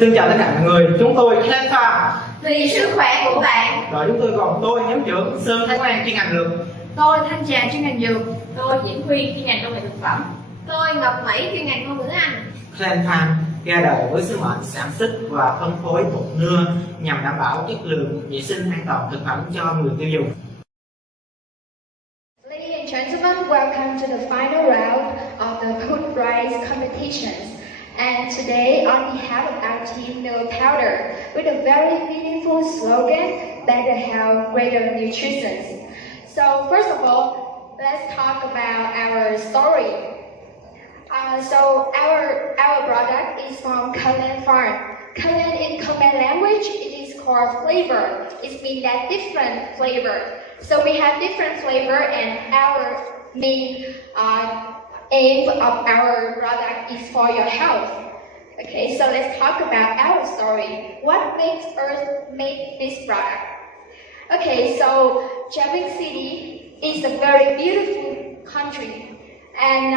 Xin chào tất cả mọi người, chúng tôi Klen Farm vì sức khỏe của bạn. Rồi chúng tôi gồm tôi, nhóm trưởng Sơn Thái Quan chuyên ngành lương, Tôi Thanh Trà chuyên ngành dược. Tôi Diễm Huy chuyên ngành công nghệ thực phẩm. Tôi Ngọc Mỹ chuyên ngành ngôn ngữ Anh. Klen Farm ra đời với sứ mệnh sản xuất và phân phối bột nưa nhằm đảm bảo chất lượng, vệ sinh, an toàn thực phẩm cho người tiêu dùng. Ladies and gentlemen, welcome to the final round of the Hult Prize competitions. And today, on behalf of our team, Nưa Powder, with a very meaningful slogan, better health, greater nutrition. So first of all, let's talk about our story. So our product is from Klen Farm. Klen in Khmer language, it is called flavor. It means that different flavor. So we have different flavor, and our main aim of our product is for your health. Okay, so let's talk about our story. What makes us make this product? Okay, so Trà Vinh City is a very beautiful country, and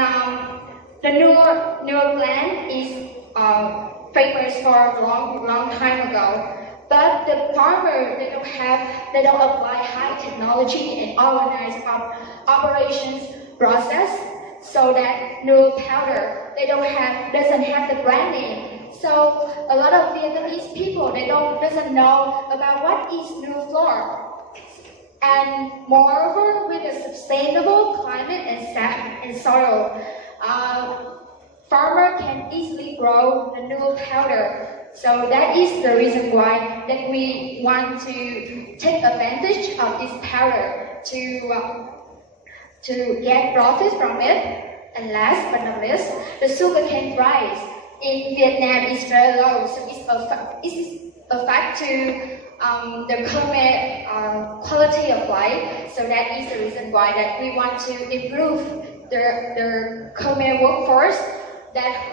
the Nưa plant is famous for a long time ago. But the farmer, they don't apply high technology and organized operations process, so that Nưa Powder doesn't have the brand name. So a lot of Vietnamese people, they doesn't know about what is Nưa flour. And moreover, with a sustainable climate and soil, farmer can easily grow the Nưa Powder. So that is the reason why that we want to take advantage of this powder to get profit from it. And last but not least, the sugarcane price in Vietnam is very low, so it's a fact to the Khmer quality of life. So that is the reason why that we want to improve the Khmer workforce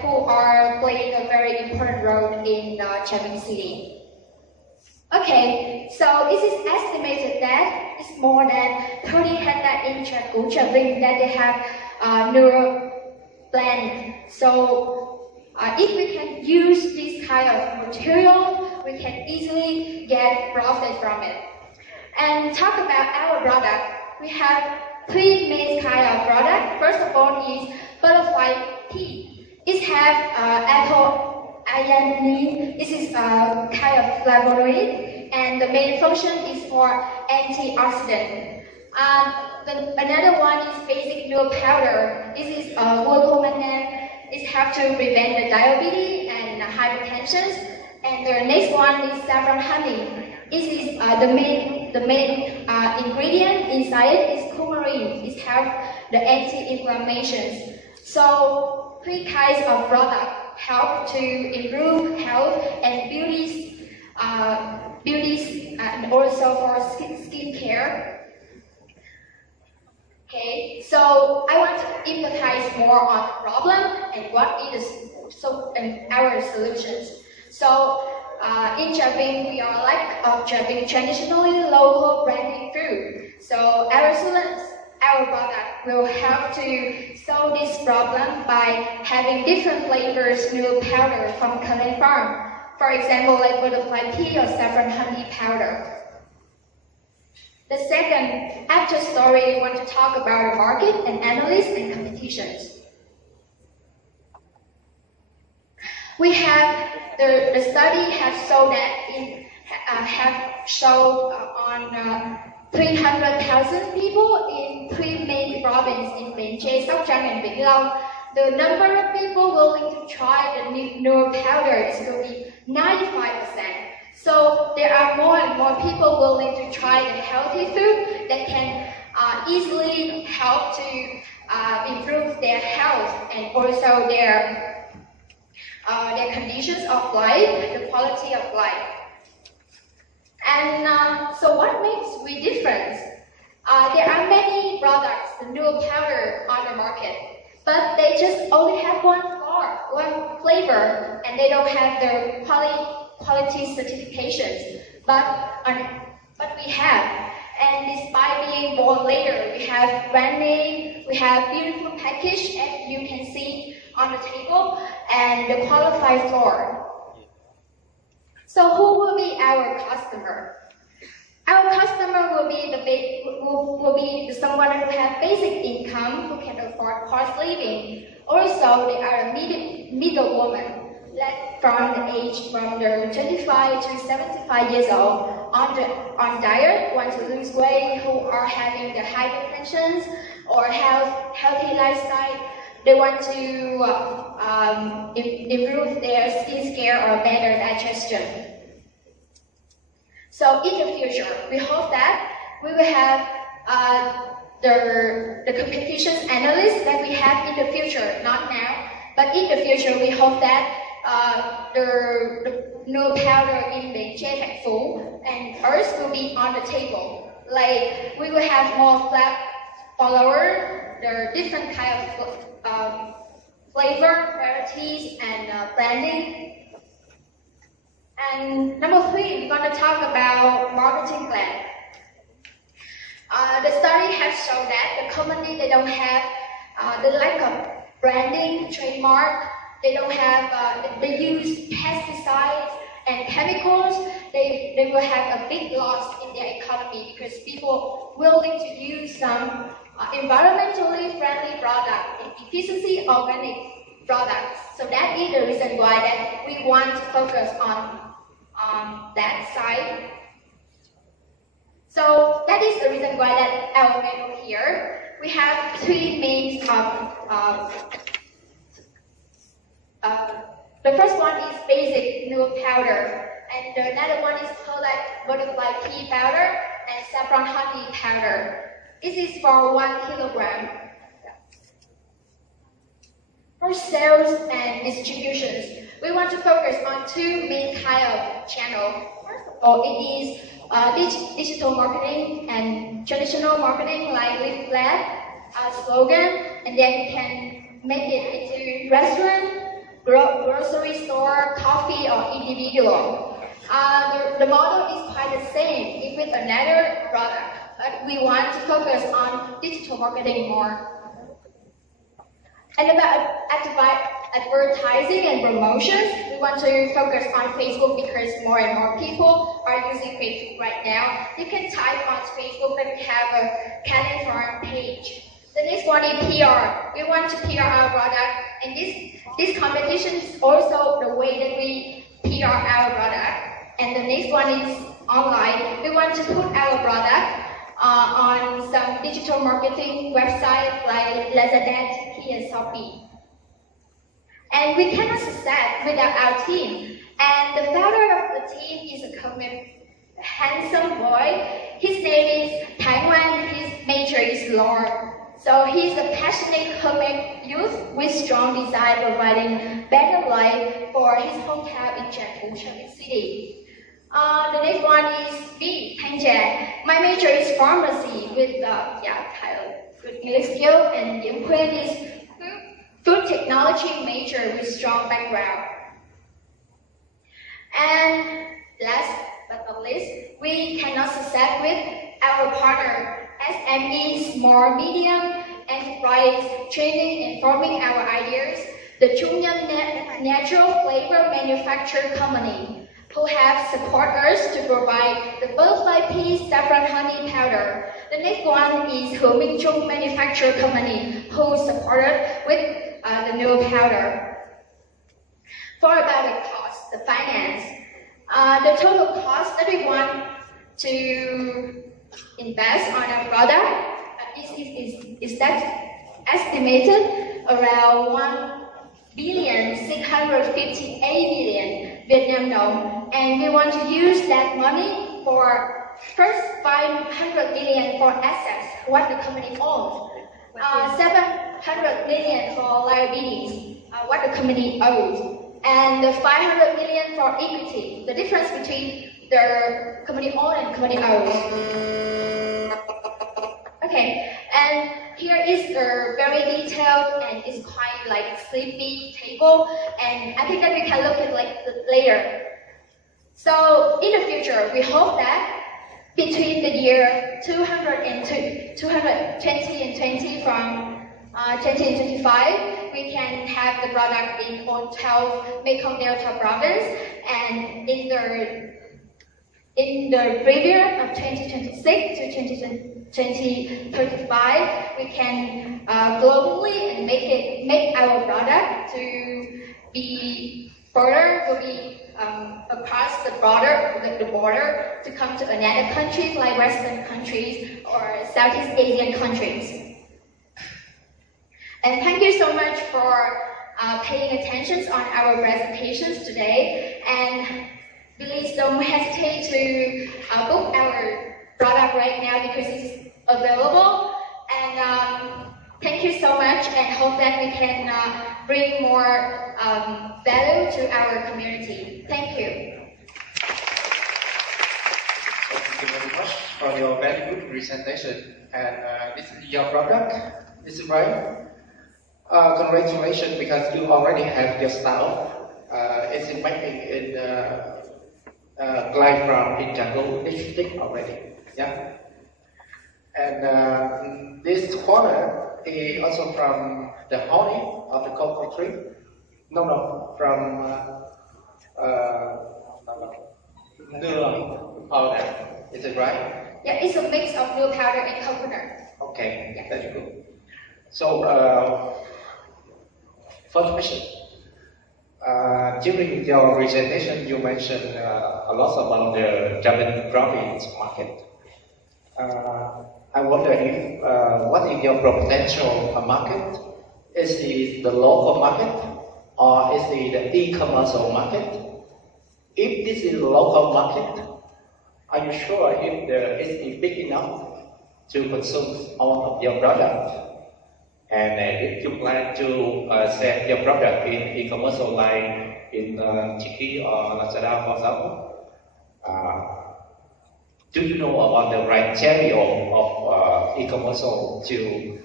who are playing a very important role in Trà Vinh City. Okay, so it is estimated that it's more than 30 hectares in Trà Vinh that they have Nưa plant. So if we can use this kind of material, we can easily get profit from it. And talk about our product, we have three main kind of product. First of all is butterfly tea. It have anthocyanin. This is a kind of flavonoid, and the main function is for antioxidant. Another one is basic Nưa powder. This is glucomannan. It helps to prevent the diabetes and hypertension. And the next one is saffron honey. This is the main ingredient inside it is coumarin. It helps the anti-inflammation. So three kinds of products help to improve health and beauty, and also for skin care. Okay, so I want to emphasize more on the problem and what is our solutions. So in Trà Vinh, we are like of Trà Vinh traditionally local branded food. So our product will help to solve this problem by having different flavors Nưa powder from Klen Farm. For example, like butterfly tea or saffron honey powder. The second, after story, we want to talk about the market and analysis and competitions. We have the study has shown that on 300,000 people in three main provinces in Bến Tre, Sóc Trăng, and Vĩnh Long. The number of people willing to try the Nưa powder is going to be 95%. So there are more and more people willing to try the healthy food that can easily help to improve their health and also their conditions of life, the quality of life. And so what makes we different? There are many products, the Nưa powder on the market, but they just only have one flavor, and they don't have the quality certifications. But we have, and despite being born later, we have brand name, we have beautiful package, and you can see on the table, and the qualified floor. So who will be our customer? Our customer will be someone who have basic income, who can afford cost living. Also, they are a middle woman, like from the 25 to 75 years old, on diet, want to lose weight, who are having the hypertension or healthy lifestyle. They want to improve their skin care or better digestion. So in the future, we hope that we will have the competitions analysts that we have in the future, not now, but in the future we hope that the Nưa Powder in the TVU and ours will be on the table. Like we will have more followers, there are different kind of flavor, varieties, and branding. And number 3, we're going to talk about marketing plan. The study has shown that the company, they don't have the lack of branding, trademark, they don't have, they use pesticides and chemicals, they will have a big loss in their economy because people willing to use some environmentally friendly product and efficiency organic products. So that is the reason why that we want to focus on that side. So that is the reason why that our menu here, we have 3 means of the first one is basic Nưa powder, and another one is butterfly pea powder and saffron honey powder. This is for 1 kilogram. For sales and distributions, we want to focus on 2 main kind of channels. First of all, it is digital marketing and traditional marketing like leaflet, slogan, and then you can make it into restaurant, grocery store, coffee, or individual. The model is quite the same with another product, but we want to focus on digital marketing more. And about advertising and promotions, we want to focus on Facebook because more and more people are using Facebook right now. You can type on Facebook and have a Klen Farm page. The next one is PR. We want to PR our product, and this competition is also the way that we PR our product. And the next one is online. We want to put our product on some digital marketing websites like Lazada, Tiki, and Shopee. And we cannot succeed without our team. And the founder of the team is a handsome boy. His name is Taiwan. His major is law. So he's a passionate comic youth with strong desire providing better life for his hometown in Trà Vinh City. The next one is me, Trà. My major is pharmacy with good English skill, and Nypa is food technology major with strong background. And last but not least, we cannot succeed with our partner SME, small medium enterprise, training and forming our ideas. The Chung Natural Flavor Manufacturer Company, who have supported us to provide the butterfly pea saffron honey powder. The next one is Chung Manufacturer Company, who supported with the Nưa Powder. For about the cost, the finance, the total cost that we want to invest on our product is that estimated around 1,658,000,000 Vietnam dong, and we want to use that money for first 500 million for assets, what the company owns, 700 million for liabilities, what the company owes, and the 500 million for equity, the difference between the company owns and company owes. Okay, and here is the very detailed and it's quite like sleepy table, and I think that we can look at like later. So in the future, we hope that between the year 2020 and 20 from 2025, we can have the product in all 12 Mekong Delta province, and in the period of 2026 to 2035, we can globally and make our product to be further, will be across the border to come to another countries like Western countries or Southeast Asian countries. And thank you so much for paying attention on our presentations today. And please don't hesitate to book our product right now because it's available. And thank you so much, and hope that we can bring more value to our community. Thank you. Thank you very much for your very good presentation. And this is your product. This is right. Congratulations, because you already have your stuff. It's making in Klen Farm in jungle district already. Yeah. And this corner is also from the honey of the cocoa tree. No, from Nưa Powder. Is it right? Yeah, it's a mix of Nưa Powder and coconut. Okay, Yeah. that's good. So, first question. During your presentation, you mentioned a lot about the Trà Vinh province market. I wonder if what is your potential market? Is it the local market or is it the e-commerce market? If this is the local market, are you sure if it is big enough to consume all of your product? And if you plan to sell your product in e-commerce online in Tiki or Lazada, for example, do you know about the criteria of e-commerce to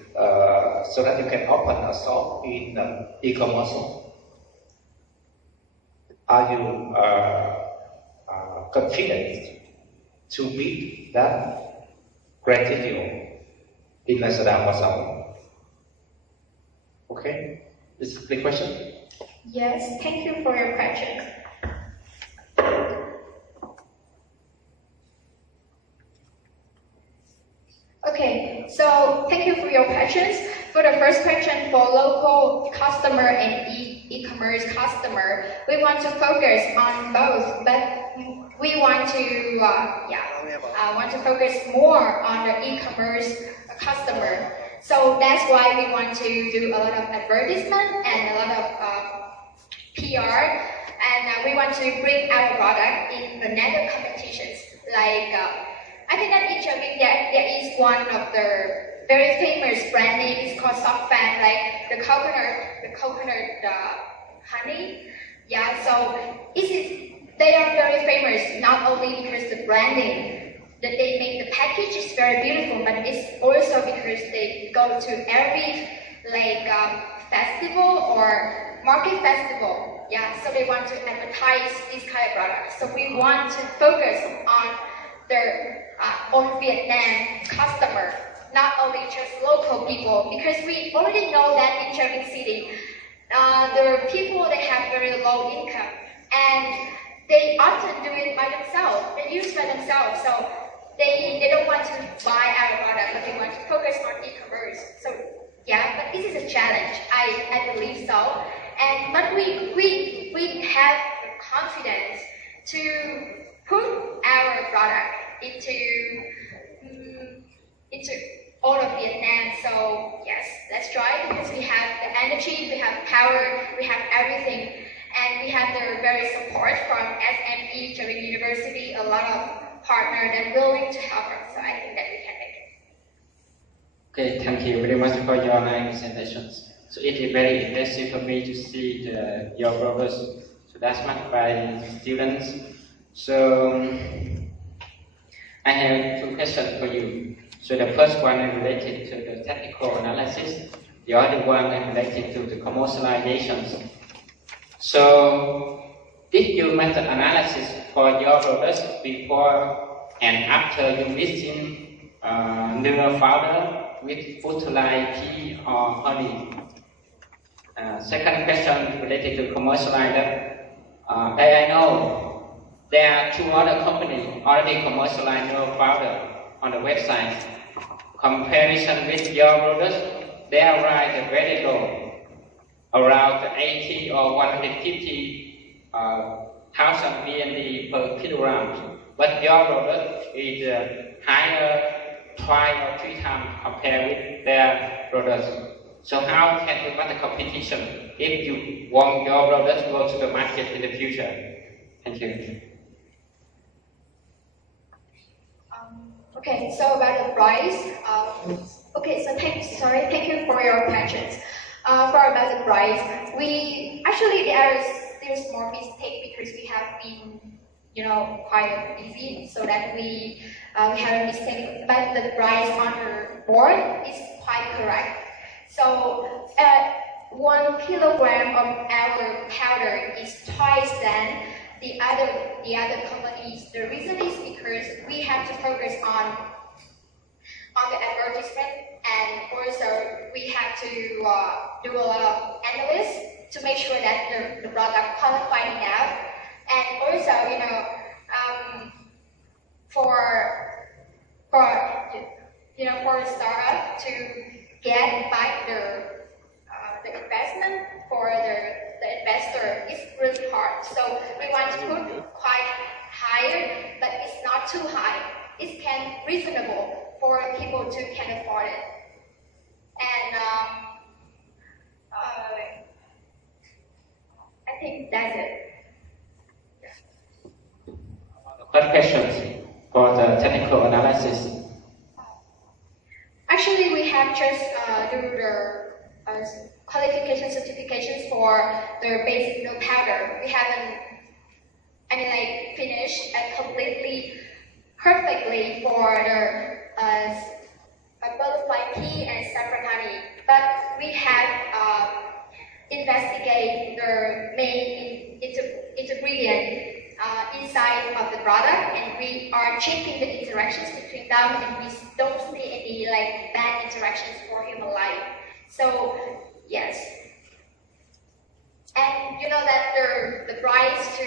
so that you can open a shop in e-commerce? Are you confident to meet that criteria in Lazada, for example? Okay, this is the question. Yes, thank you for your question. Okay, so thank you for your questions. For the first question, for local customer and e-commerce customer, we want to focus on both, but we want to want to focus more on the e-commerce customer. So that's why we want to do a lot of advertisement and a lot of PR, and we want to bring our product in another competitions. Like I think that in Trà Vinh there is one of the very famous brand name is called Soft Fan, like the coconut honey. Yeah, so they are very famous not only because the branding that they make the package is very beautiful, but it's also because they go to every festival or market festival. Yeah, so they want to advertise this kind of product. So we want to focus on their own Vietnam customer, not only just local people, because we already know that in Trà Vinh City, the people they have very low income and they often do it by themselves. They use by themselves, so they don't want to buy our product, but they want to focus on e-commerce. So yeah, but this is a challenge. I believe so. And but we have the confidence to put our product into all of Vietnam. So yes, let's try, because we have the energy, we have power, we have everything, and we have the very support from SME, Trà Vinh University, a lot of partners that are willing to help us. So I think that we can make it. Okay, thank you very much for your nice presentations. So it is very interesting for me to see your progress. So that's much by students. So I have two questions for you. So the first one is related to the technical analysis. The other one is related to the commercialization. So did you meta-analysis for your products before and after you listing Nưa Powder with food like tea or honey. Second question related to commercialize. I know there are two other companies already commercialize Nưa Powder on the website. Comparison with your products, they are right very low, around 80 or 150 thousand BND per kilogram. But your product is higher, twice or 3 times compared with their products. So how can you win the competition if you want your products to go to the market in the future? Thank you. Okay, so about the price. Thank you for your questions. For about the price, there's more mistake because we have been, quite busy, so that we have a mistake. But the price on the board is quite correct. So 1 kilogram of our powder is twice than the other companies. The reason is because we have to focus on the advertisement, and also we have to do a lot of analysis to make sure that the product qualified enough. And also, for a startup to get back the investment for the investor is really hard. So we want to put quite higher, but it's not too high. It can reasonable for people to can afford it. And I think that's it. Third question for the technical analysis. Actually, we have just do the qualification certifications for the basic Nưa Powder. We haven't, finished and completely, perfectly for the butterfly pea and saffron honey. But we have investigated the main ingredient inside of the product, and we are checking the interactions between them, and we don't see any bad interactions for human life. So yes, and you know that the price to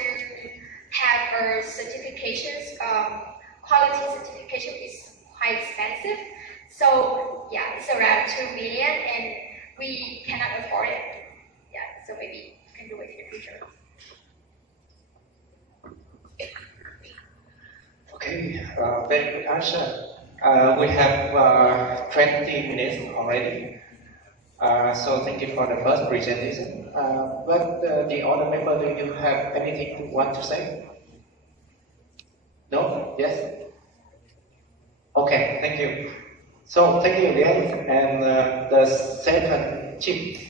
have a certifications, quality certification is quite expensive. So yeah, it's around 2 million, and we cannot afford it. Yeah, so maybe we can do it in the future. Okay, very good answer. We have 20 minutes already. So thank you for the first presentation. But the other member, do you have anything you want to say? No? Yes? Okay, thank you. So thank you again. And the second chip.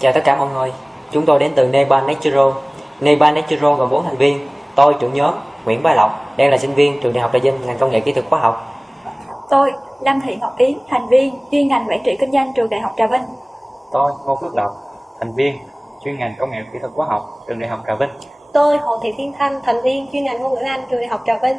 Chào tất cả mọi người, chúng tôi đến từ Nypa Natural. Nypa Natural gồm 4 thành viên. Tôi, trưởng nhóm, Nguyễn Bá Lộc, đang là sinh viên Trường Đại học Trà Vinh ngành công nghệ kỹ thuật hóa học. Tôi, Lâm Thị Ngọc Yến, thành viên chuyên ngành quản trị kinh doanh Trường Đại học Trà Vinh. Tôi, Ngô Phước Lộc, thành viên chuyên ngành công nghệ kỹ thuật hóa học Trường Đại học Trà Vinh. Tôi, Hồ Thị Thiên Thanh, thành viên chuyên ngành ngôn ngữ Anh Trường Đại học Trà Vinh.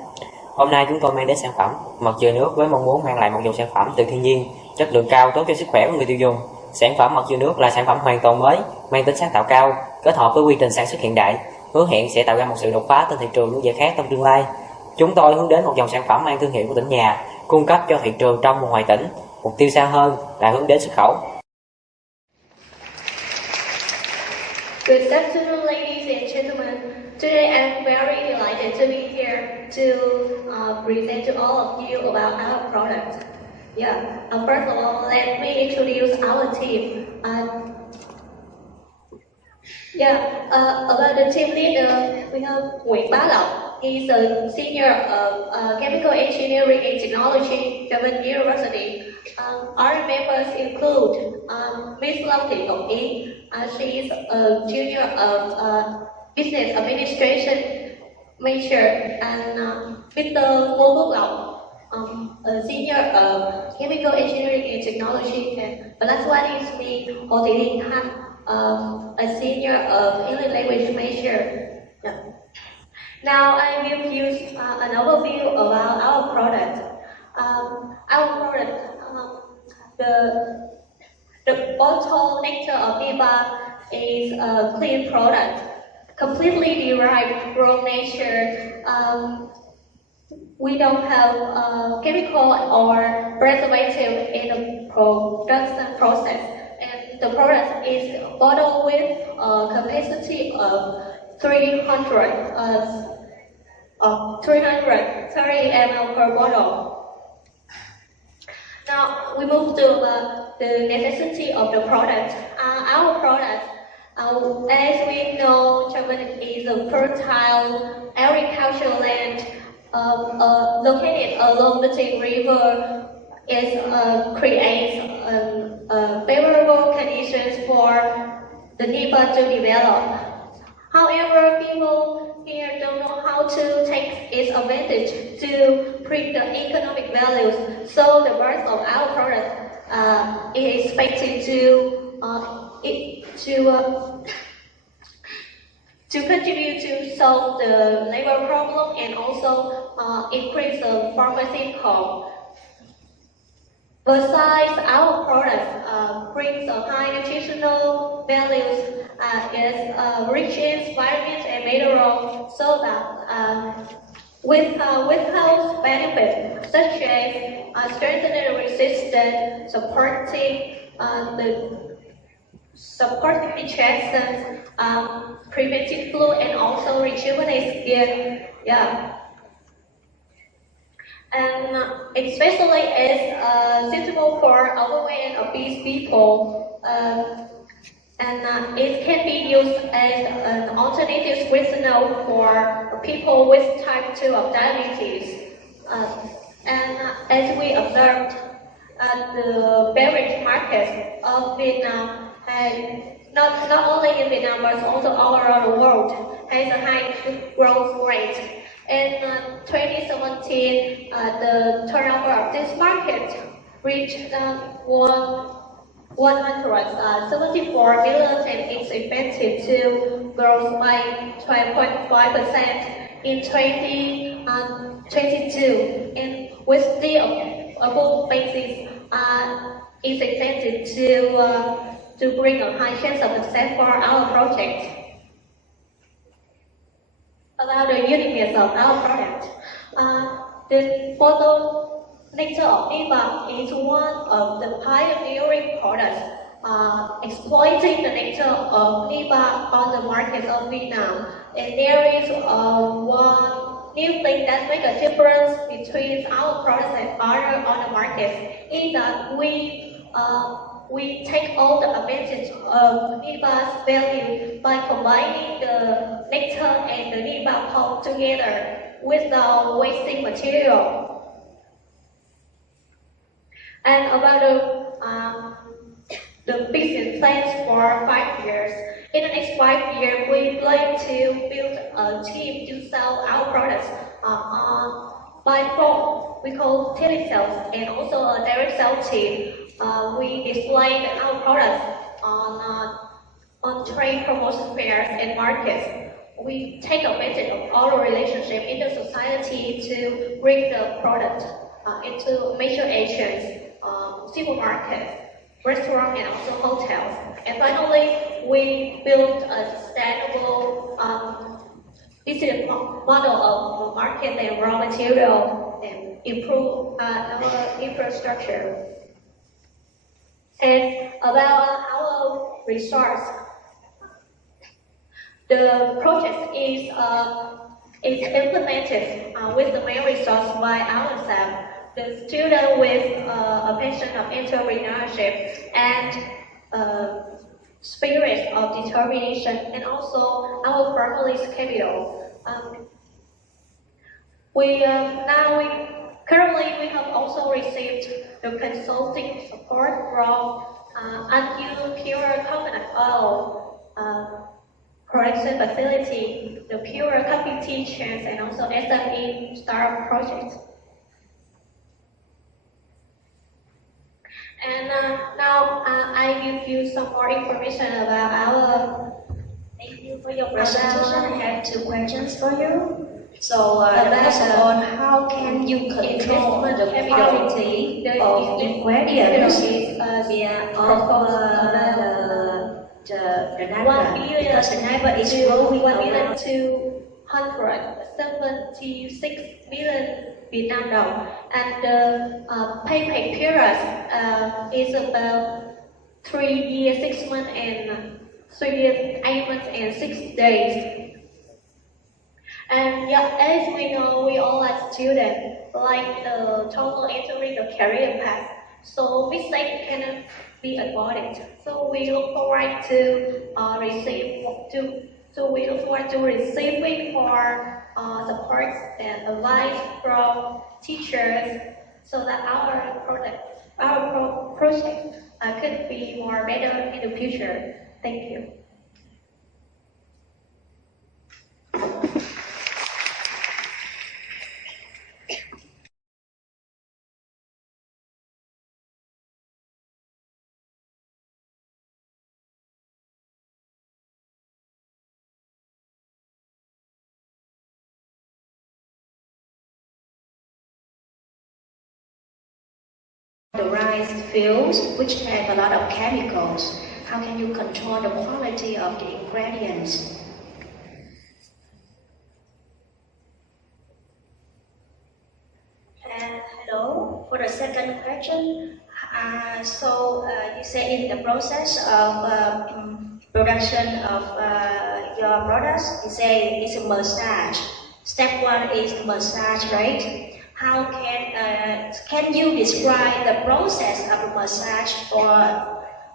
Hôm nay chúng tôi mang đến sản phẩm mật dừa nước với mong muốn mang lại một dòng sản phẩm từ thiên nhiên, chất lượng cao, tốt cho sức khỏe của người tiêu dùng. Sản phẩm mật dừa nước là sản phẩm hoàn toàn mới, mang tính sáng tạo cao, kết hợp với quy trình sản xuất hiện đại, hứa hẹn sẽ tạo ra một sự đột phá trên thị trường những giải khác trong tương lai. Chúng tôi hướng đến một dòng sản phẩm mang thương hiệu của tỉnh nhà, cung cấp cho thị trường trong và ngoài tỉnh. Mục tiêu xa hơn là hướng đến xuất khẩu. Good afternoon, ladies and gentlemen. Today I'm very delighted to be here to present to all of you about our product. First of all, let me introduce our team. About the team leader, we have Nguyễn Bá Lộc. He's a senior of chemical engineering and technology, Trà Vinh University. Our members include Ms. Lâm Thị Ngọc Yến, She is a junior of business administration major, and Mr. Ngô Quốc Lộc, a senior of chemical engineering and technology. And the last one is me, Hồ Thị Liên Thanh, a senior of English language major. Yeah. Now I will use an overview about our product. Our product, the bottle nectar of Nypa is a clean product, completely derived from nature. We don't have chemical or preservative in the production process, and the product is bottled with a capacity of 330 ml per bottle. Now we move to the necessity of the product. Our product, as we know, Trà Vinh is a fertile agricultural land located along the Trà River. It creates favorable conditions for the Nypa to develop. However, people here don't know how to take its advantage to bring the economic values. So the birth of our product is expected to contribute to solve the labor problem and also increase the farmers' income. Besides, our product brings a high nutritional values. It's rich in vitamins and minerals, so that with health benefits such as strengthening resistance, supporting digestion, preventing flu, and also rejuvenate skin. Yeah. And especially is suitable for overweight and obese people. And it can be used as an alternative sweetener for people with type 2 of diabetes. And as we observed, the beverage market of Vietnam, not only in Vietnam but also all around the world, has a high growth rate. In 2017, the turnover of this market reached 174 million, and it's expected to grow by 12.5% in 2022. And with the above basis, it's expected to bring a high chance of success for our project. About the uniqueness of our product, the bottle nectar of Nypa is one of the pioneering products exploiting the nectar of Nypa on the market of Vietnam. And there is one new thing that makes a difference between our products and others on the market is that we take all the advantage of Nypa's value by combining the nectar and the Nypa pulp together without wasting material. And about the business plans for 5 years. In the next 5 years, we plan to build a team to sell our products by phone. We call telesales, and also a direct sales team. We display our products on trade promotion fairs and markets. We take advantage of our relationship in the society to bring the product into major agents, supermarkets, restaurants, and also hotels. And finally, we built a sustainable business model of market and raw material and improve our infrastructure. And about our resource, the project is implemented with the main resource by ourselves, the student with a passion of entrepreneurship and spirit of determination, and also our family's capital. Currently we have also received the consulting support from unused pure coconut oil production facility, the pure coffee tea chains, and also SME startup projects. And now I give you some more information about our. Thank you for your presentation. I have two questions for you. So, the first one, how can you control the quality of ingredients the Nypa? Because the Nypa is growing around 276 million Vietnam đồng, and the payback period is about 3 years, 6 months, and 3 years, 8 months, and 6 days. And yeah, as we know, we all are students, like the total entering the career path. So mistakes cannot be avoided. So we look forward to receiving more support and advice from teachers, so that our project could be more better in the future. Thank you. The rice fields which have a lot of chemicals. How can you control the quality of the ingredients? Hello. For the second question, you say in the process of production of your products, you say it's a massage. Step one is massage, right? How can you describe the process of massage for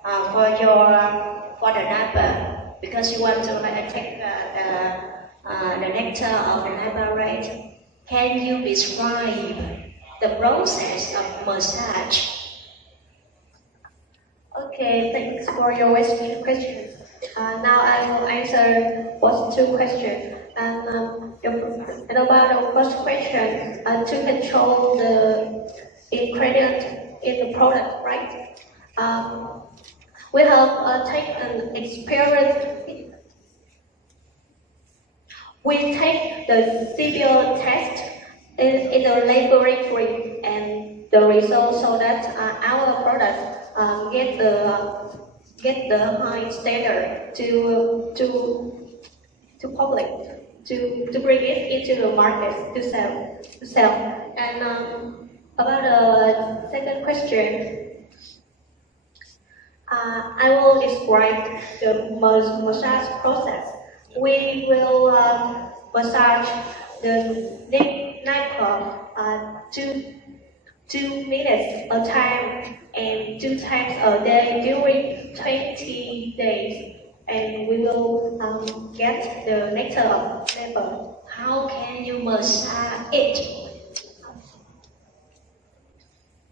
the Nypa? Because you want to take the nectar of the Nypa, right? Can you describe the process of massage? Okay, thanks for your question. Now I will answer both two questions. And about the first question, to control the ingredient in the product, right? We have taken experience. We take the severe test in the laboratory, and the result so that our product get the high standard to public, to bring it into the market to sell. And about the second question, I will describe the massage process. We will massage the Nypa 2 minutes a time and 2 times a day during 20 days, and we will get the nectar of Nypa. How can you massage it?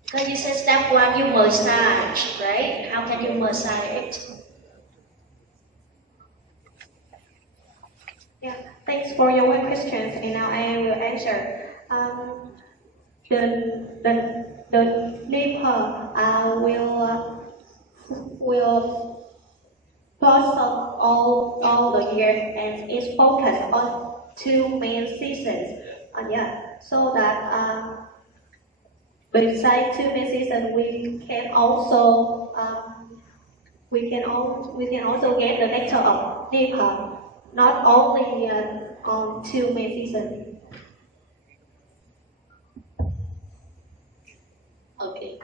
Because you said step one, you massage, right? How can you massage it? Yeah, thanks for your questions, and now I will answer. The Nypa will blossom all the year, and it's focused on 2 main seasons. So that besides 2 main seasons, we can also get the nectar of Nypa, not only on 2 main seasons. Okay,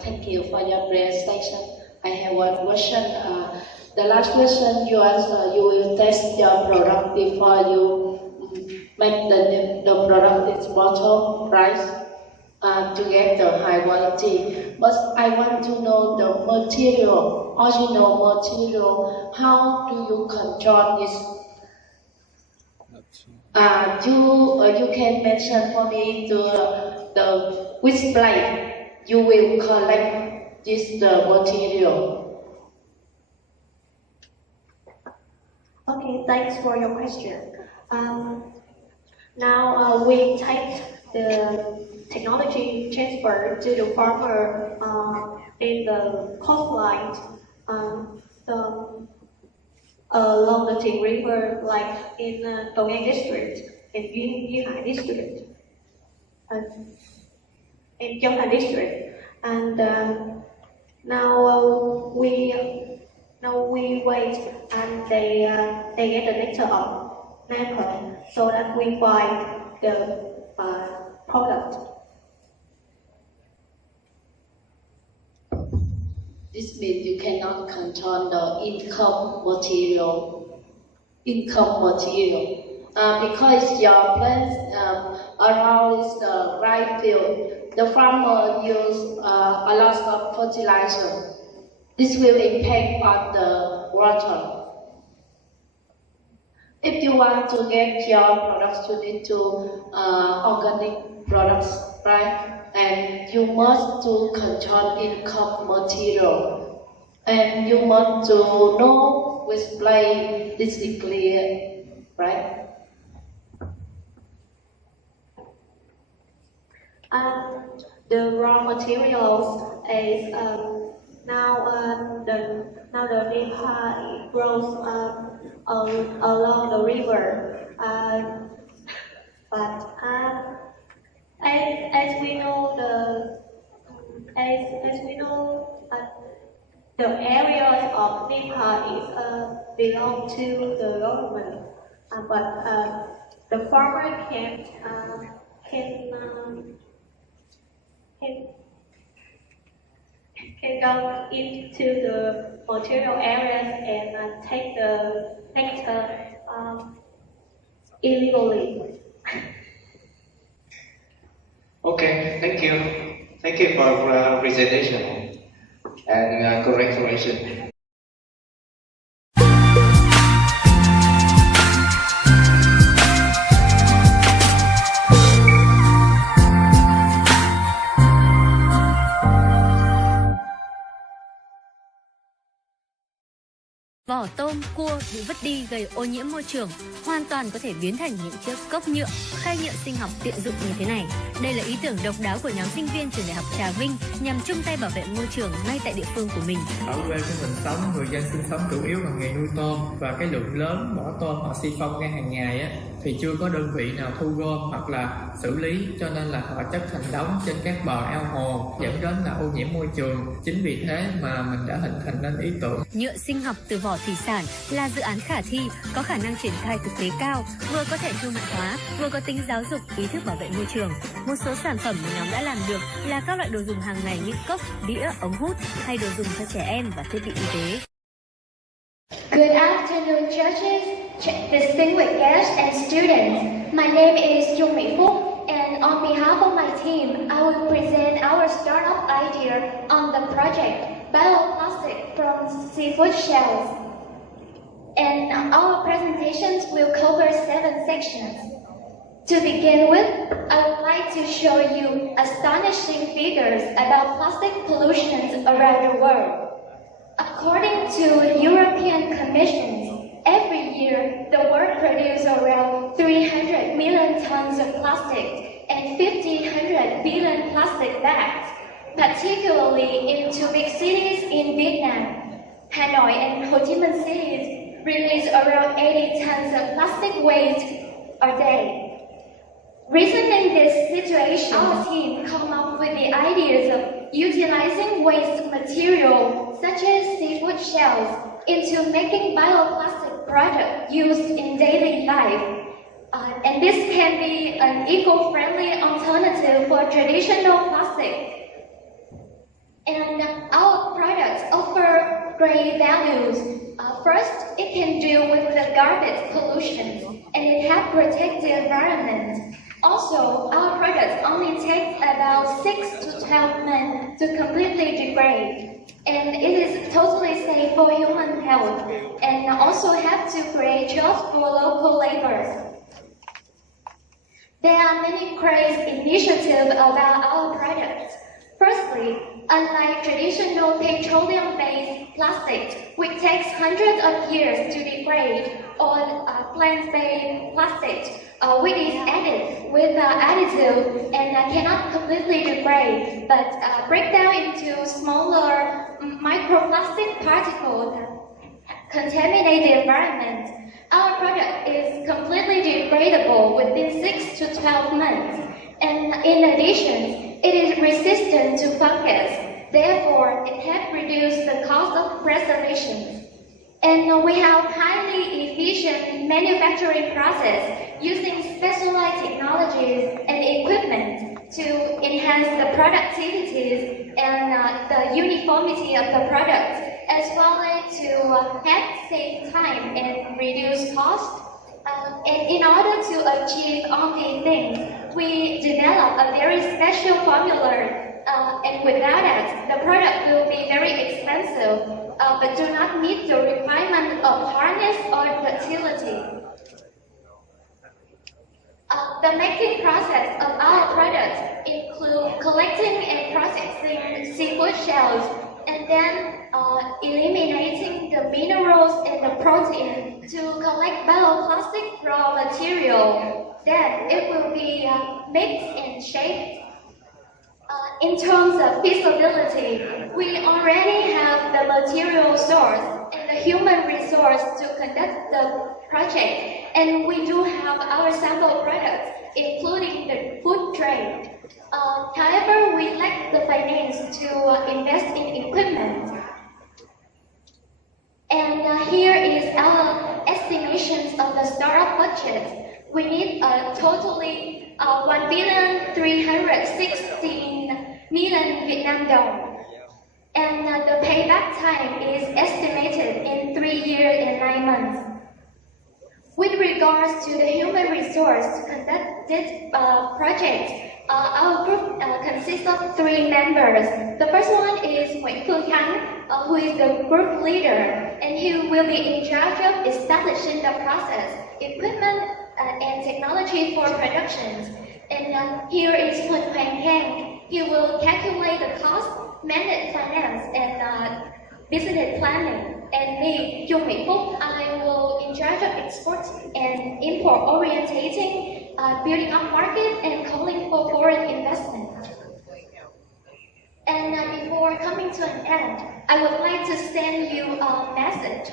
thank you for your presentation. I have one question. The last question you answer, you will test your product before you make the product its bottom price to get the high quality. But I want to know the material, original material. How do you control this? You can mention for me the which blade you will collect this material? Okay, thanks for your question. Now we take the technology transfer to the farmer in the coastline, along the Trà River, like in Cầu Ngang district, in Duyên district, in Chung district, and now we wait, and they get the nectar of Nypa, so that we buy the product. This means you cannot control the income material, because your plants around is the right field. The farmer use a lot of fertilizer. This will impact on the water. If you want to get your products, you need to organic products, right? And you must to control income material. And you must to know which place this is clear, right? The raw materials is now the Nypa grows along the river, but as we know the areas of Nypa is belong to the government, but the farmer can go into the material areas and take the nectar illegally. Okay, thank you. Thank you for presentation and congratulations. Vỏ tôm, cua bị vứt đi gây ô nhiễm môi trường hoàn toàn có thể biến thành những chiếc cốc nhựa khay nhựa sinh học tiện dụng như thế này. Đây là ý tưởng độc đáo của nhóm sinh viên trường Đại học Trà Vinh nhằm chung tay bảo vệ môi trường ngay tại địa phương của mình. Ở quê của mình sống, người dân sinh sống chủ yếu bằng nghề nuôi tôm, và cái lượng lớn vỏ tôm họ si phong ra hàng ngày á, thì chưa có đơn vị nào thu gom hoặc là xử lý, cho nên là họ chất thành đống trên các bờ ao hồ, dẫn đến là ô nhiễm môi trường. Chính vì thế mà mình đã hình thành nên ý tưởng Nhựa sinh học từ vỏ thủy sản là dự án khả thi, có khả năng triển khai thực tế cao, vừa có thể thương mại hóa, vừa có tính giáo dục ý thức bảo vệ môi trường. Một số sản phẩm mà nhóm đã làm được là các loại đồ dùng hàng ngày như cốc, đĩa, ống hút hay đồ dùng cho trẻ em và thiết bị y tế. Good afternoon, judges, distinguished guests, and students. My name is Chung, and on behalf of my team, I will present our startup idea on the project Bioplastic from Seafood Shells. And our presentations will cover 7 sections. To begin with, I would like to show you astonishing figures about plastic pollution around the world. According to European Commission, every year the world produces around 300 million tons of plastic and 100 billion plastic bags, particularly in 2 big cities in Vietnam. Hanoi and Ho Chi Minh cities release around 80 tons of plastic waste a day. Reasoning this situation, our team come up with the ideas of utilizing waste material such as seafood shells into making bioplastic products used in daily life. And this can be an eco-friendly alternative for traditional plastic. And our products offer great values. First, it can deal with the garbage pollution, and it helps protect the environment. Also, our products only take about 6 to 12 months to completely degrade, and it is totally safe for human health, and also help to create jobs for local laborers. There are many great initiatives about our products. Firstly, Unlike traditional petroleum-based plastic, which takes hundreds of years to degrade, or plant-based plastic, which is added with additive and cannot completely degrade, but break down into smaller microplastic particles that contaminate the environment. Our product is completely degradable within 6 to 12 months, and in addition, it is resistant to fungus. Therefore, it helps reduce the cost of preservation. And we have highly efficient manufacturing process using specialized technologies and equipment to enhance the productivity and the uniformity of the product, as well as to help save time and reduce cost. And in order to achieve all these things, we develop a very special formula. And without it, the product will be very expensive, but do not meet the requirement of hardness or ductility. The making process of our products include collecting and processing seafood shells, and then eliminating the minerals and the protein to collect bioplastic raw material. Then it will be mixed and shaped. In terms of feasibility, we already have the material source and the human resource to conduct the project, and we do have our sample products, including the food trade. However, we lack the finance to invest in equipment. And here is our estimations of the startup budget. We need a totally 1,316,000,000 Vietnam dong. And the payback time is estimated in 3 years and 9 months. With regards to the human resource to conduct this project, our group consists of 3 members. The first one is Nguyễn Phương Khánh, who is the group leader, and he will be in charge of establishing the process, equipment, and technology for productions. And here is Huỳnh Hoàng Khang. He will calculate the cost, manage finance, and business planning. And me, Chung Mỹ Phúc, I will in charge of export and import orientating, building up market, and calling for foreign investment. And before coming to an end, I would like to send you a message.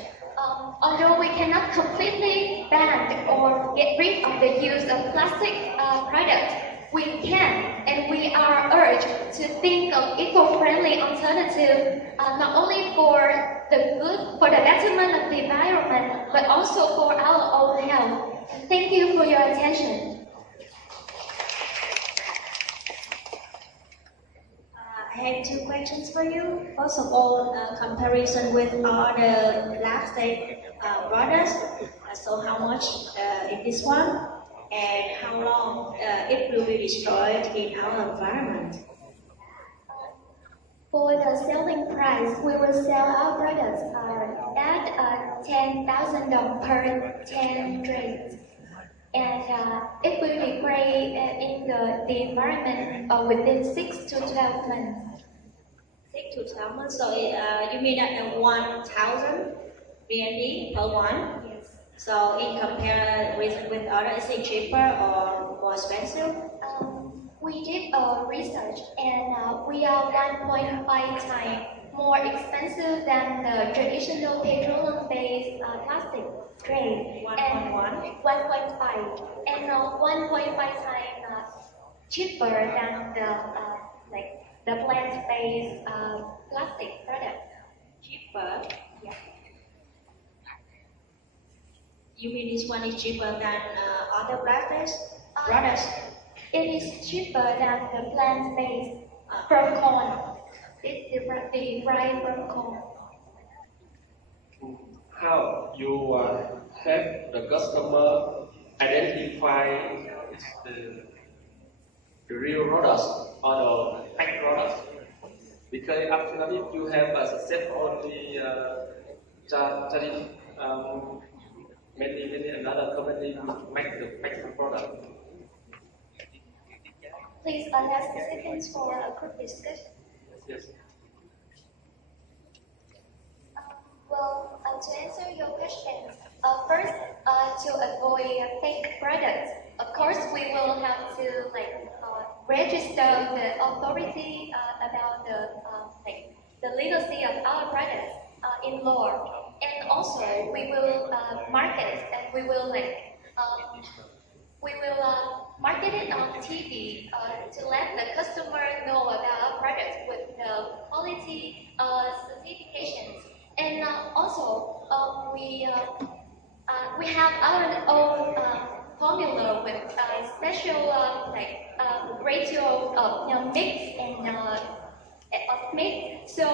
Although we cannot completely ban or get rid of the use of plastic products, we can and we are urged to think of eco-friendly alternatives, not only for the good, for the betterment of the environment, but also for our own health. Thank you for your attention. I have 2 questions for you. First of all, comparison with other plastic products. So how much is this one, and how long it will be destroyed in our environment? For the selling price, we will sell our products at 10,000 dong per 10 trays. And it will degrade in the environment within 6 to 12 months. 6 to 12 months. So you mean that 1,000 VND per one? Yes. So in comparison with other, is it cheaper or more expensive? We did research, and we are 1.5 times more expensive than the traditional petroleum-based plastic tray. 1.5, and 1.5 times cheaper than the plant-based plastic product. Cheaper? Yeah. You mean this one is cheaper than other plastics products? It is cheaper than the plant-based from corn. It's derived from corn. How you help the customer identify the real products or the fake products? Because actually you have a success only many another company make the fake product. Please, last seconds for a quick discussion. Yes. Well, to answer your questions, first, to avoid fake products, of course, we will have to register the authority about the legality of our products in law, and also we will market and we will market it on TV to let the customer know about our products with the quality certifications. And also, we have our own formula with special ratio of mix and of mix. So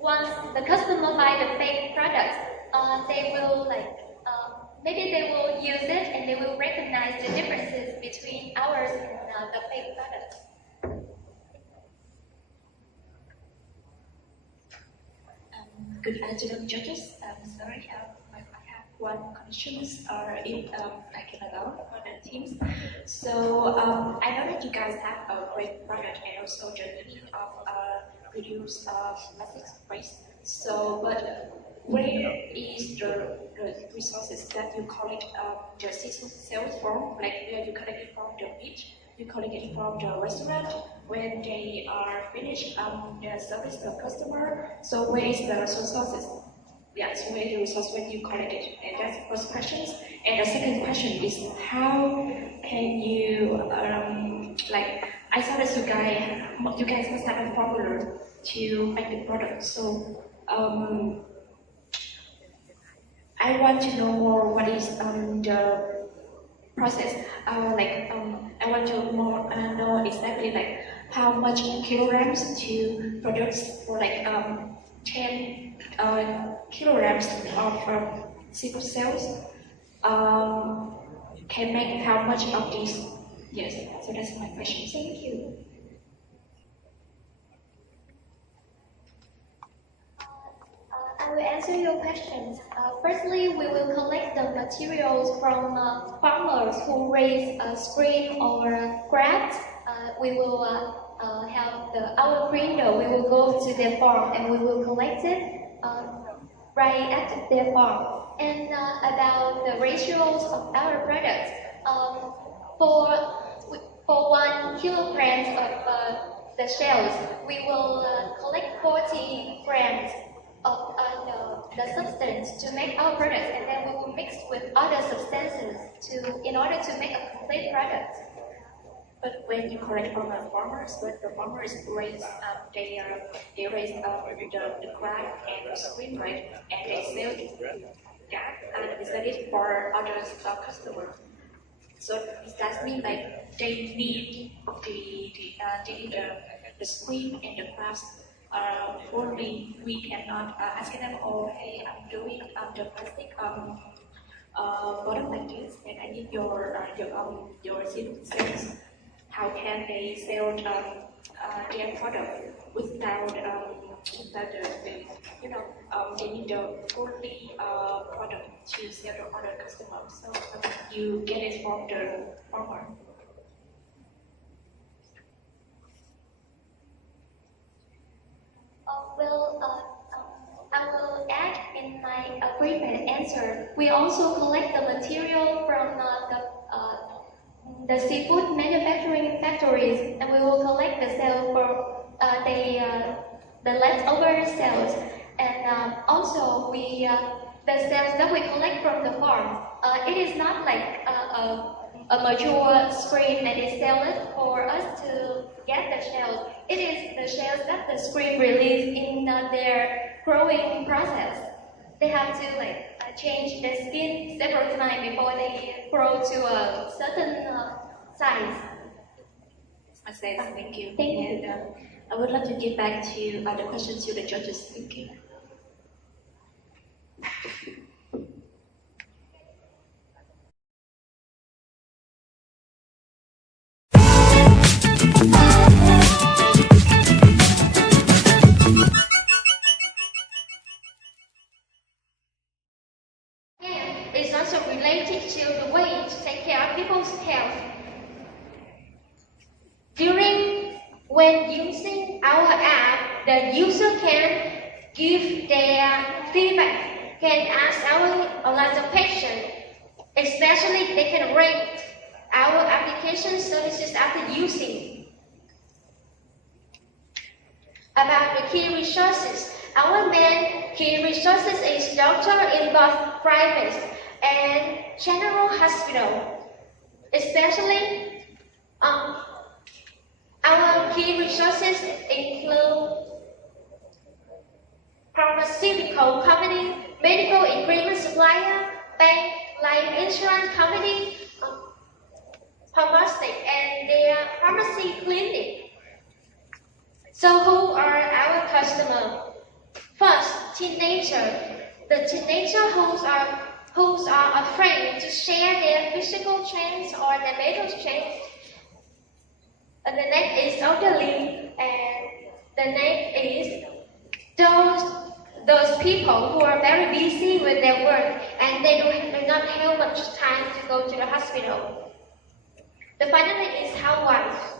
once the customer buy the fake products, they will maybe they will use it and they will recognize the differences between ours and the fake products. Good afternoon, judges. Sorry, I have one question if I can allow for the teams. So I know that you guys have a great product and also the need of reduce plastic waste. So, but where is the resources that you collect the sales from? Like where you collect it from the beach, you collect it from the restaurant when they are finished their service to the customer. So where is the resources? Yes, where is the resource when you collect it? And that's the first question. And the second question is how can you I saw that you guys must have a formula to make the product. So I want to know more what is the process. I want to know exactly how much kilograms to produce for 10 kilograms of seafood sales. Can make how much of this? Yes, so that's my question. Thank you. I will answer your questions. Firstly, we will collect the materials from farmers who raise shrimp or crabs. We will have our printer. We will go to their farm and we will collect it right at their farm. And about the ratios of our products, for 1 kilogram of the shells, we will collect 40 grams of the substance to make our products, and then we will mix with other substances in order to make a complete product. But when you collect from the farmers, when the farmers raise they raise the crab and the shrimp, right, and they sell that and they sell it for other customers. So does that mean they need the shrimp and the crabs fully? We cannot ask them, oh hey, I'm doing the plastic product like this, and I need your seafood sales. How can they sell their product without they need the fully product to sell to other customers? So you get it from the farmer. I will add in my brief answer. We also collect the material from the seafood manufacturing factories, and we will collect the sales for the leftover sales, and also the sales that we collect from the farm. It is not like a mature screen that they sell it for us to get the shells. It is the shells that the screen release in their growing process. They have to change the skin several times before they grow to a certain size. Thank you. Thank you. And I would like to get back to the questions to the judges. Thank you. It's also related to the way to take care of people's health. During When using our app, the user can give their feedback, can ask a lot of questions, especially they can rate our application services after using. About the key resources, our main key resources is doctor in both private and general hospital. Especially, our key resources include pharmaceutical company, medical equipment supplier, bank, life insurance company, pharmacy, and their pharmacy clinic. So who are our customers? First, teenager. The teenager who are afraid to share their physical traits or their mental traits. And the next is elderly, and the next is those people who are very busy with their work and they do not have much time to go to the hospital. The finally is housewife,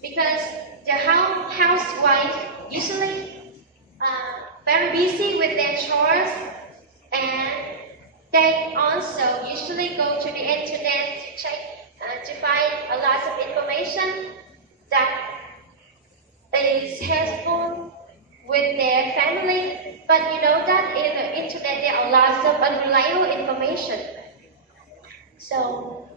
because the housewife usually very busy with their chores, and they also usually go to the internet to check to find a lot of information that is helpful with their family. But you know that in the internet there are lots of unreliable information. So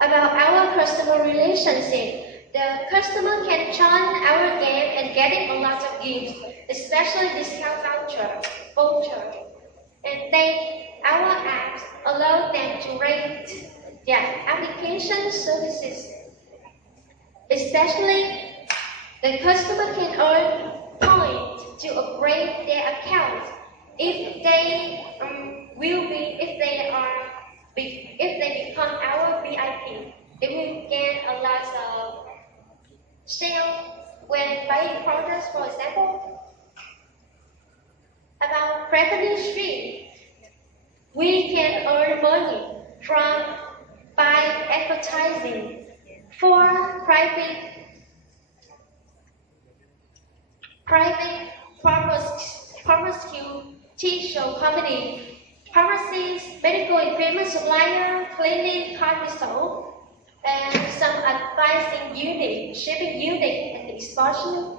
about our customer relationship, the customer can join our game and getting a lot of gifts, especially discount voucher. And our apps allow them to rate their application services. Especially, the customer can earn points to upgrade their account if they become our VIP. They will get a lot of sales when buying products, for example. About revenue stream, we can earn money from by advertising for private pharmaceutical company, pharmacies, medical equipment supplier, clinic, hospital, and some advising unit, shipping unit, and especially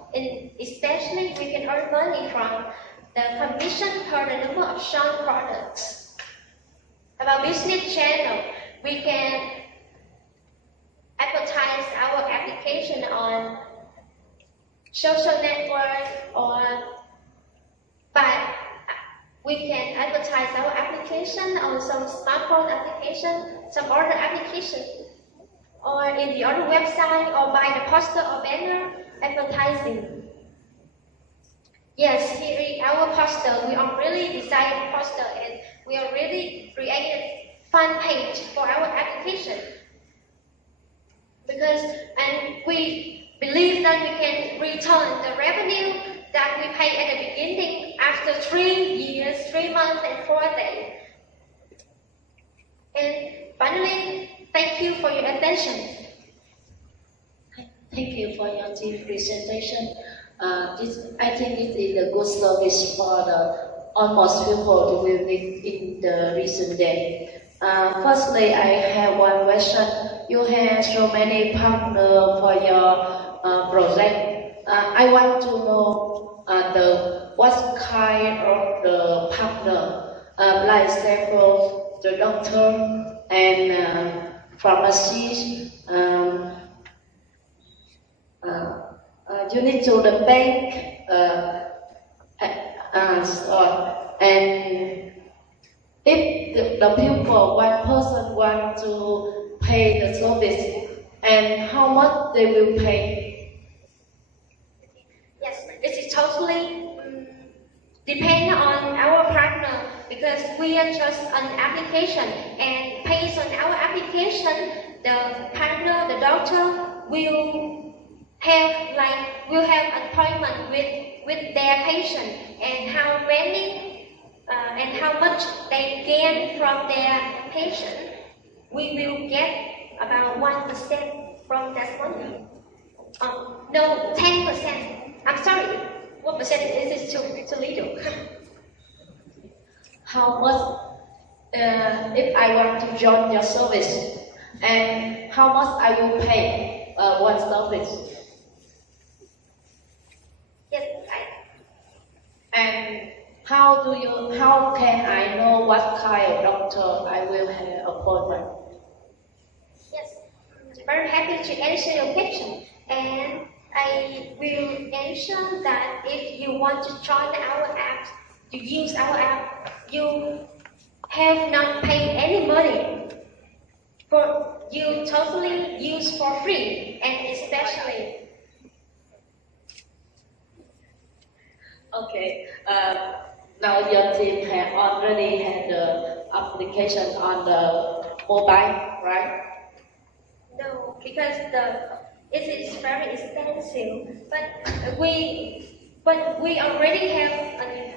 we can earn money from the commission per the number of shown products. About business channel, we can advertise our application on social network, but we can advertise our application on some smartphone application, some other application, or in the other website, or by the poster or banner advertising. Yes, here is our poster. We are really designing poster, and we are really creating fun page for our application. And we believe that we can return the revenue that we pay at the beginning after 3 years, 3 months, and 4 days. And finally, thank you for your attention. Thank you for your deep presentation. I think this is a good service for the almost people who will need in the recent day. Firstly, I have one question. You have so many partners for your project. I want to know what kind of the partner, like example, the doctor and pharmacies. You need to the bank and if the people, one person want to pay the service, and how much they will pay? Yes, it is totally depend on our partner, because we are just an application, and based on our application, the partner, the doctor will have an appointment with their patient, and how many and how much they gain from their patient. We will get about 1% from that money. No, 10%. I'm sorry. What percent is too little? How much if I want to join your service, and how much I will pay one service? Yes, And how can I know what kind of doctor I will have appointment? Yes, very happy to answer your question. And I will mention that if you want to join our app, to use our app, you have not paid any money. For you totally use for free, and especially. Okay. Now your team have already had the application on the mobile, right? No, because it is very expensive. But we already have a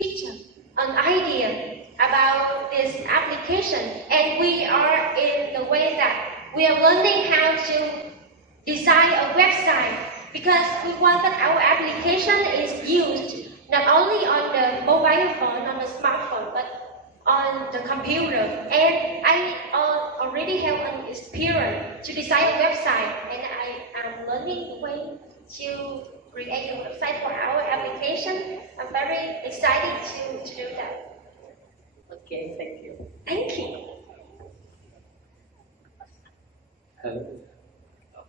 picture, an idea about this application, and we are in the way that we are learning how to design a website, because we want that our application is used not only on the mobile phone, on the smartphone, but on the computer. And I already have an experience to design a website, and I am learning the way to create a website for our application. I'm very excited to do that. Okay, thank you. Thank you.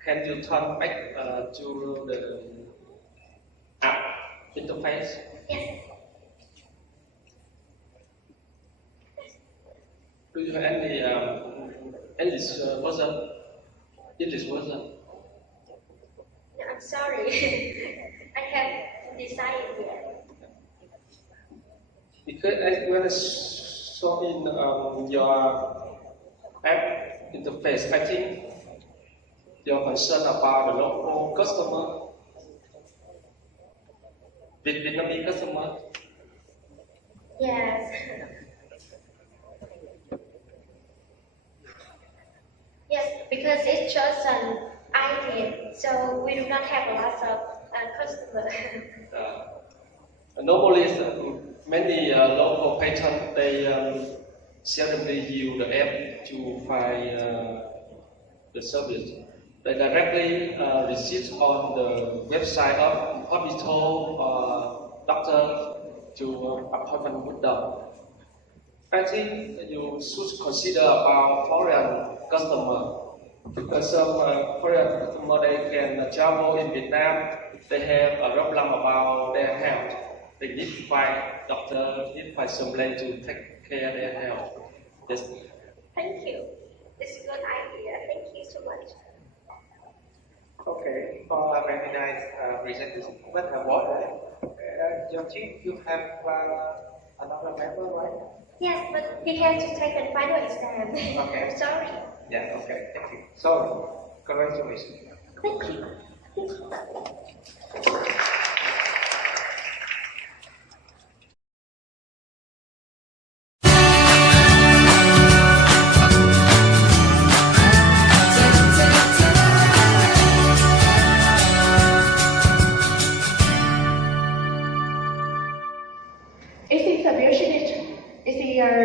Can you turn back to the app interface? Yes. Do you have any English version? English version? No, I'm sorry. I haven't decided yet. Because when I saw in your app interface, I think your concern about the local customer, Vietnamese customer. Yes. Yes, because it's just an idea, so we do not have a lot of customers. Normally, many local patrons, they seldomly use the app to find the service. They directly receive on the website of hospital or doctor to appointment with them. I think you should consider about foreign customer, because some foreign customer, they can travel in Vietnam. They have a problem about their health. They need to find doctor, need to find someone to take care of their health. Yes. Thank you. It's a good idea. Thank you so much. Okay, for a very nice presentation. But what your team, you have another member, right? Yes, but he has to take a final exam. Okay. I'm sorry. Yeah, okay, thank you. So, congratulations. Thank you.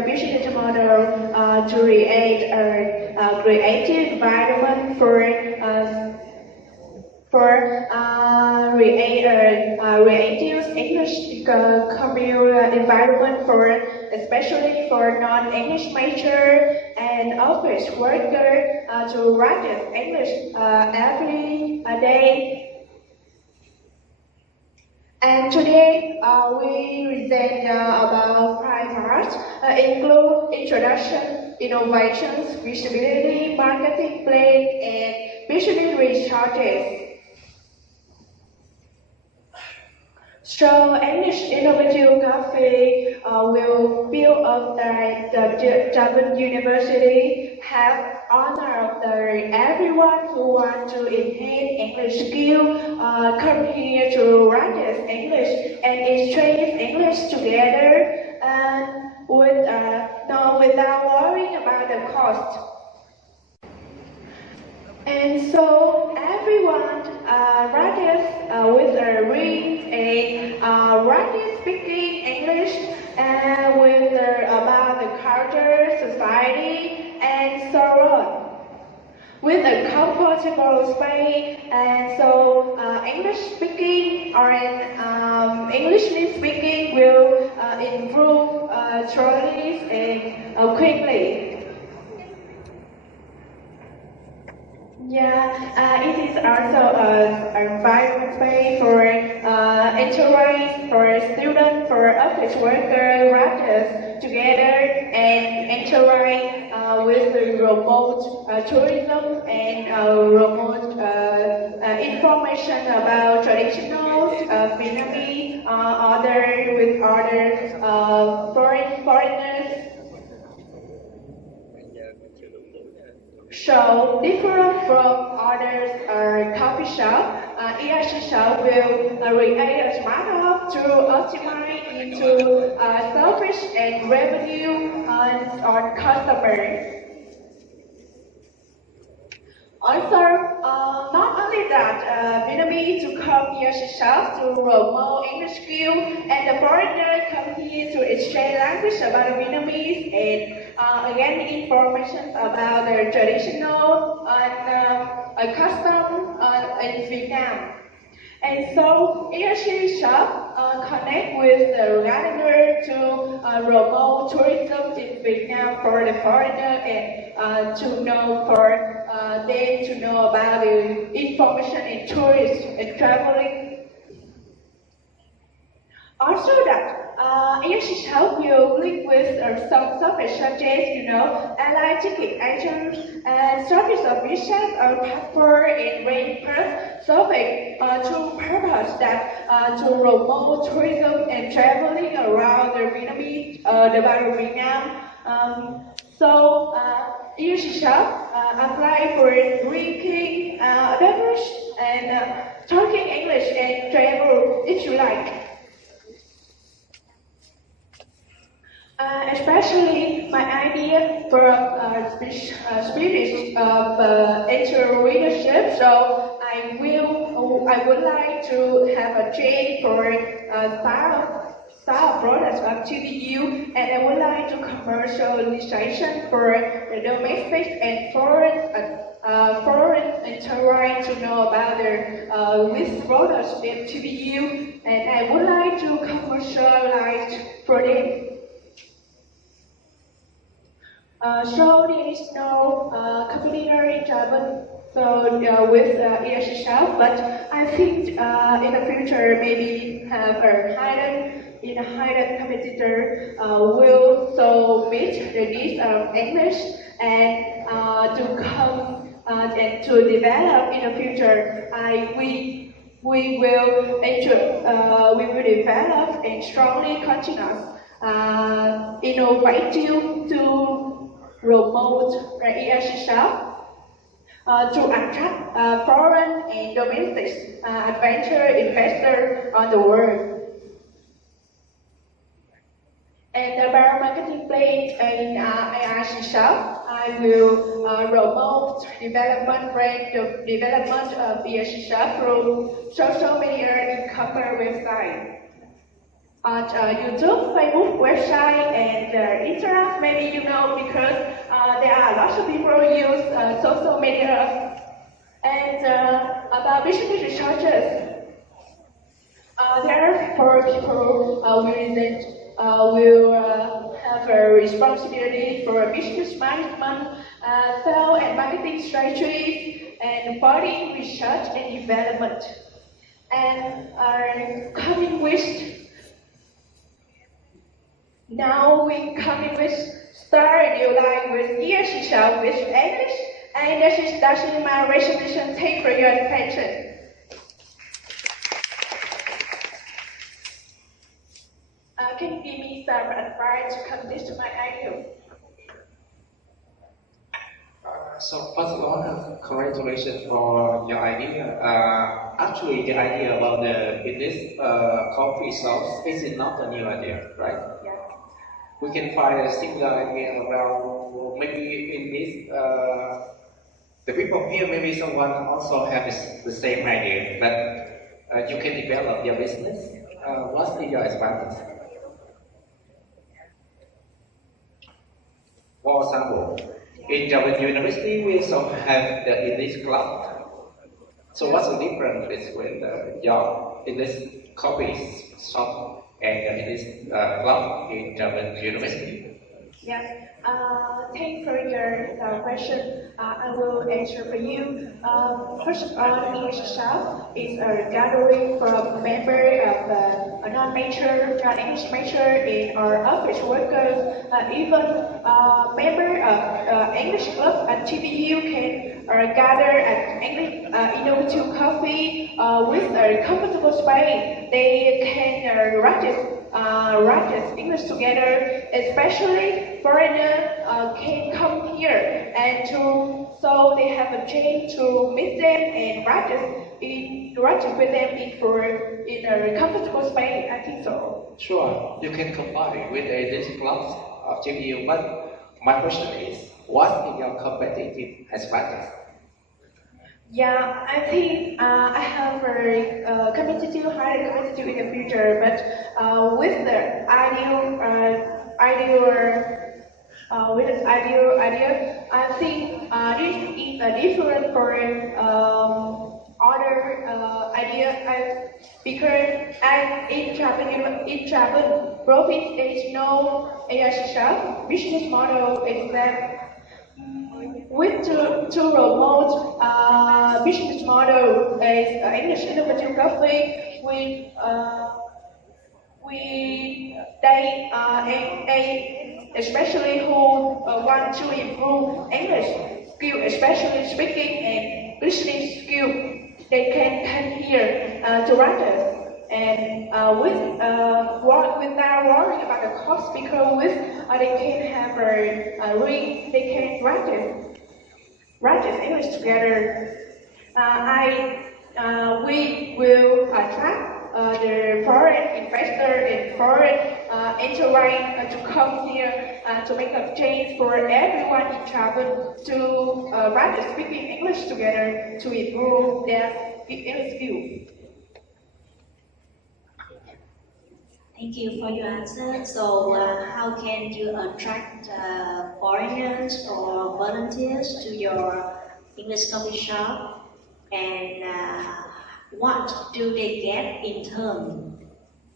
Business model to create a creative environment for create a creative English community environment for especially for non-English major and office worker to practice English every day. And today we present about 5 parts, include introduction, innovations, visibility, marketing plan, and business resources. So English Innovative Cafe will build up that the Trà Vinh University have honor of everyone who want to enhance English skill, come here to practice English and exchange English together, and without worrying about the cost. And so everyone writers with read and writers speaking English with about the culture, society, and so on. With a comfortable space, and so English speaking or English speaking will improve thoroughly and quickly. Yeah, it is also an environment space for enterprise, for students, for office workers, writers together and interact with the remote tourism and remote information about traditional Vietnamese, with other foreigners. So, different from other coffee shop, ERC shop will create a smart hub to optimize into service and revenue on customers. Also, not only that, Vietnamese to come here to shop to promote English skill, and the foreigner come here to exchange language about Vietnamese and again information about their traditional and custom in Vietnam. And so, ERC shop connect with the gardener to promote tourism in Vietnam for the foreigner and to know for them to know about the information in tourism and traveling. Also that ERC shop will link with some service such as, airline ticket agents and service of visas or passport and rent pass service to purpose that to promote tourism and traveling around the Vietnamese, the Vietnam. So ERC shop apply for drinking beverage and talking English and travel if you like. Especially my idea for spirit of entrepreneurship. So I would like to have a trade for style products of TVU, and I would like to commercialization for the domestic and foreign enterprise to know about their with products in TVU, and I would like to commercialize for them. So there is no complementary travel with ERC shop, but I think in the future maybe have a hidden competitor will so meet the needs of English and to come and to develop in the future. We will develop and strongly continue innovative to promote the ERC shop to attract foreign and domestic adventure investors on the world. And about marketing place in ERC shop, I will promote brand development of ERC shop through social media and e-commerce website. On YouTube, Facebook, website, and internet, maybe because there are lots of people use social media. And about business researchers, therefore people will have a responsibility for business management, sales and marketing strategies, and body research and development. And are coming with now we coming with start a new life with ERC shop with English, and that's my resolution. Thank for your attention. Can you give me some advice to complete my idea? So first of all, congratulations for your idea. Actually, the idea about the business coffee shops is not a new idea, right? Yeah. We can find a similar idea around maybe in this the people here, maybe someone also have the same idea, but you can develop your business. What's your advantage? For example, in Trà Vinh University, we also have the English club. So what's the difference between your English coffee shop and the English club in Trà Vinh University? Yes. Thanks for your question. I will answer for you. First of all, English shop is a gathering from members of non-major, non-English major, in our office workers, even member of English club at TVU can gather at English innovative coffee with a comfortable space. They can practice English together, especially foreigners can come here and so they have a chance to meet them and practice with them in a comfortable space. I think so. Sure, you can combine with a English club of TVU, but my question is, what is your competitive advantage? Yeah, I think I have a competitive, higher competitive in the future, but with the ideal, I think this is different for other idea. Because in Trà Vinh province, there is no AIC business model is that. With to promote business model as English innovative coffee, they especially who want to improve English skill, especially speaking and listening skill, they can come here to practice. And without worrying about the cost, because they can have they can practice English together. We will attract the foreign investor and foreign enterprise to come here to make a change for everyone in Trà Vinh to practice speaking English together to improve their English skills. Thank you for your answer. So, how can you attract foreigners or volunteers to your English coffee shop, and what do they get in turn?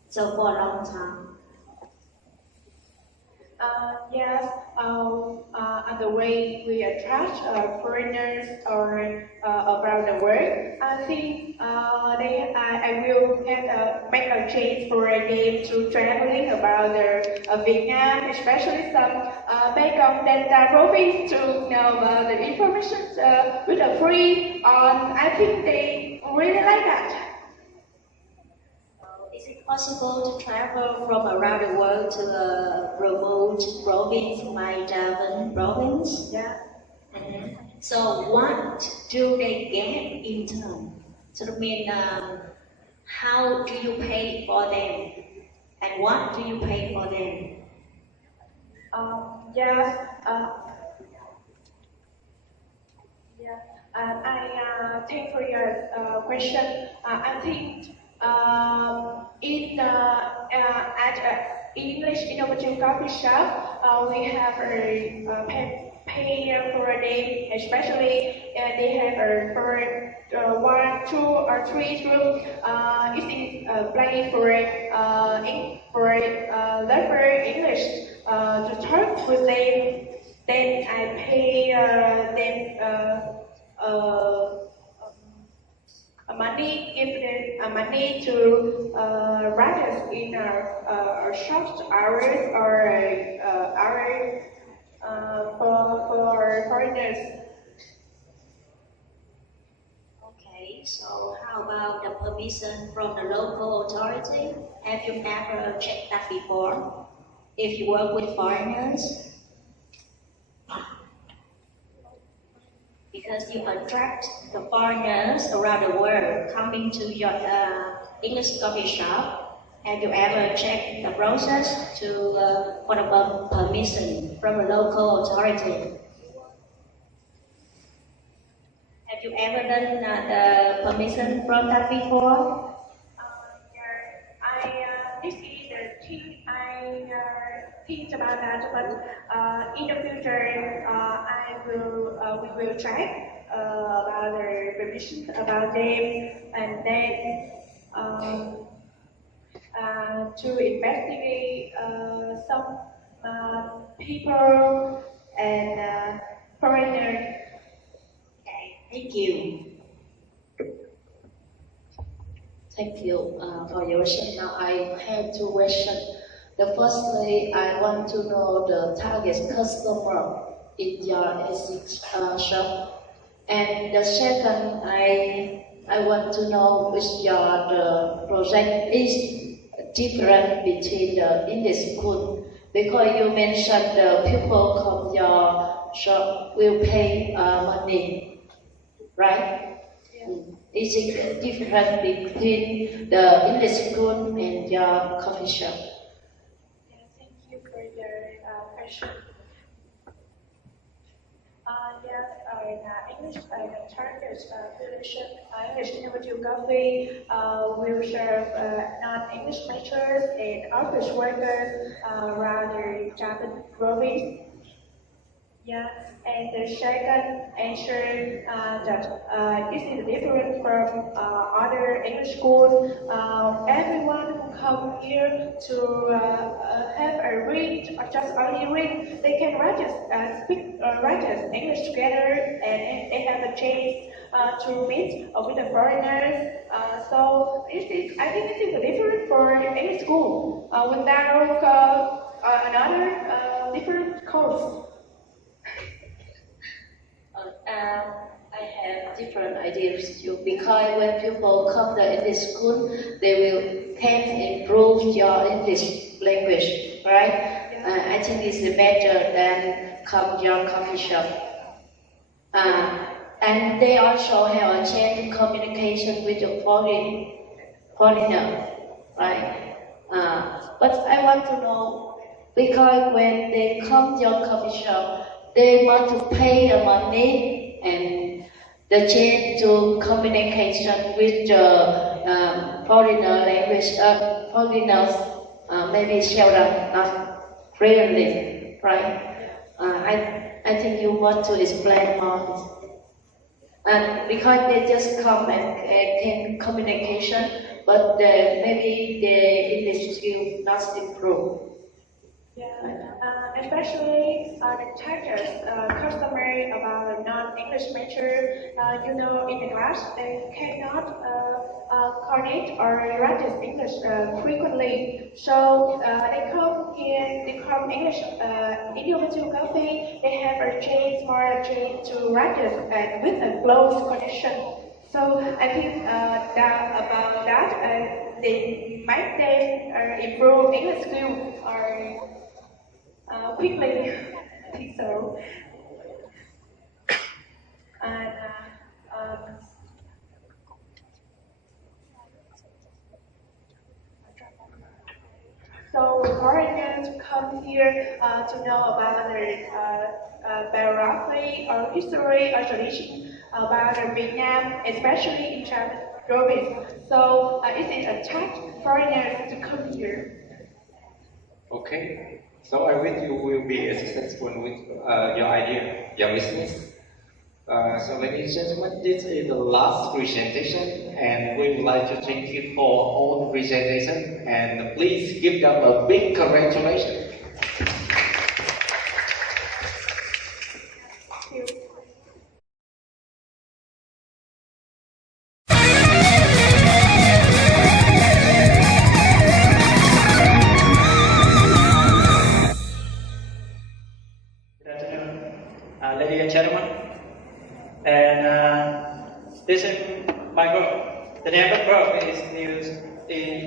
So, for a long time. Yes, and the way we attract foreigners around the world, I think I will make a change for them to traveling about Vietnam, especially some Bangkok Delta province to know about the information with a free. I think they really like that. Is it possible to travel from around the world to a remote province like Trà Vinh province? Yeah. So what do they get in turn? So I mean, how do you pay for them, and what do you pay for them? Yes. I thank for your question. I think at English Innovative Coffee Shop, we have a pay for a day, especially they have for 1, 2, or 3 rooms. It is place for learn English to talk with them. Then I pay them money, give them money to practice in our short hours or hours for foreigners. Okay, so how about the permission from the local authority? Have you ever checked that before? If you work with foreigners? Because you attract the foreigners around the world coming to your English coffee shop. Have you ever checked the process for the permission from the local authority? you ever done the permission from that before? This is the thing I think about that, but in the future, we will check about the permission about them, and then to investigate some people and foreigners. Okay, thank you. Thank you for your question. Now I have two questions. The firstly, I want to know the target customer in your shop. And the second, I want to know which the project is different between the English school, because you mentioned the people from your shop will pay money, right? Yeah. Is it different between the English school and your coffee shop? Yeah, thank you for your question. Yes, in English target population, English Natural Coffee will serve non-English majors and office workers rather Japan province. Yeah, and the second answer that this is different from other English schools. Everyone who come here to have a read or just only read, they can speak English together, and they have a chance to meet with the foreigners. So I think this is different for English school without another different course. I have different ideas too, because when people come to English school, they can improve your English language, right? I think it's better than come your coffee shop. And they also have a chance communication with the foreigner, right? But I want to know, because when they come to your coffee shop, they want to pay the money and the chance to communication with the foreigner language, foreigners, maybe seldom, not frequently, right? I think you want to explain more. And because they just come and can communication, but maybe the English skill not improve. Yeah, especially the target customer about a non-English major, in the class they cannot connect or practice English frequently. So they come here, they come English individual coffee. They have a more chance to practice and with a close connection. So I think about that, they might improve English skill or quickly. I think so. And so foreigners come here to know about the biography or history or tradition about Vietnam, especially in Trà Vinh province. So it is attract foreigners to come here. Okay. So I wish you will be successful with your idea, your business. So ladies and gentlemen, this is the last presentation, and we would like to thank you for all the presentation, and please give them a big congratulations. Ladies and gentlemen, and this is my group. The name of the group is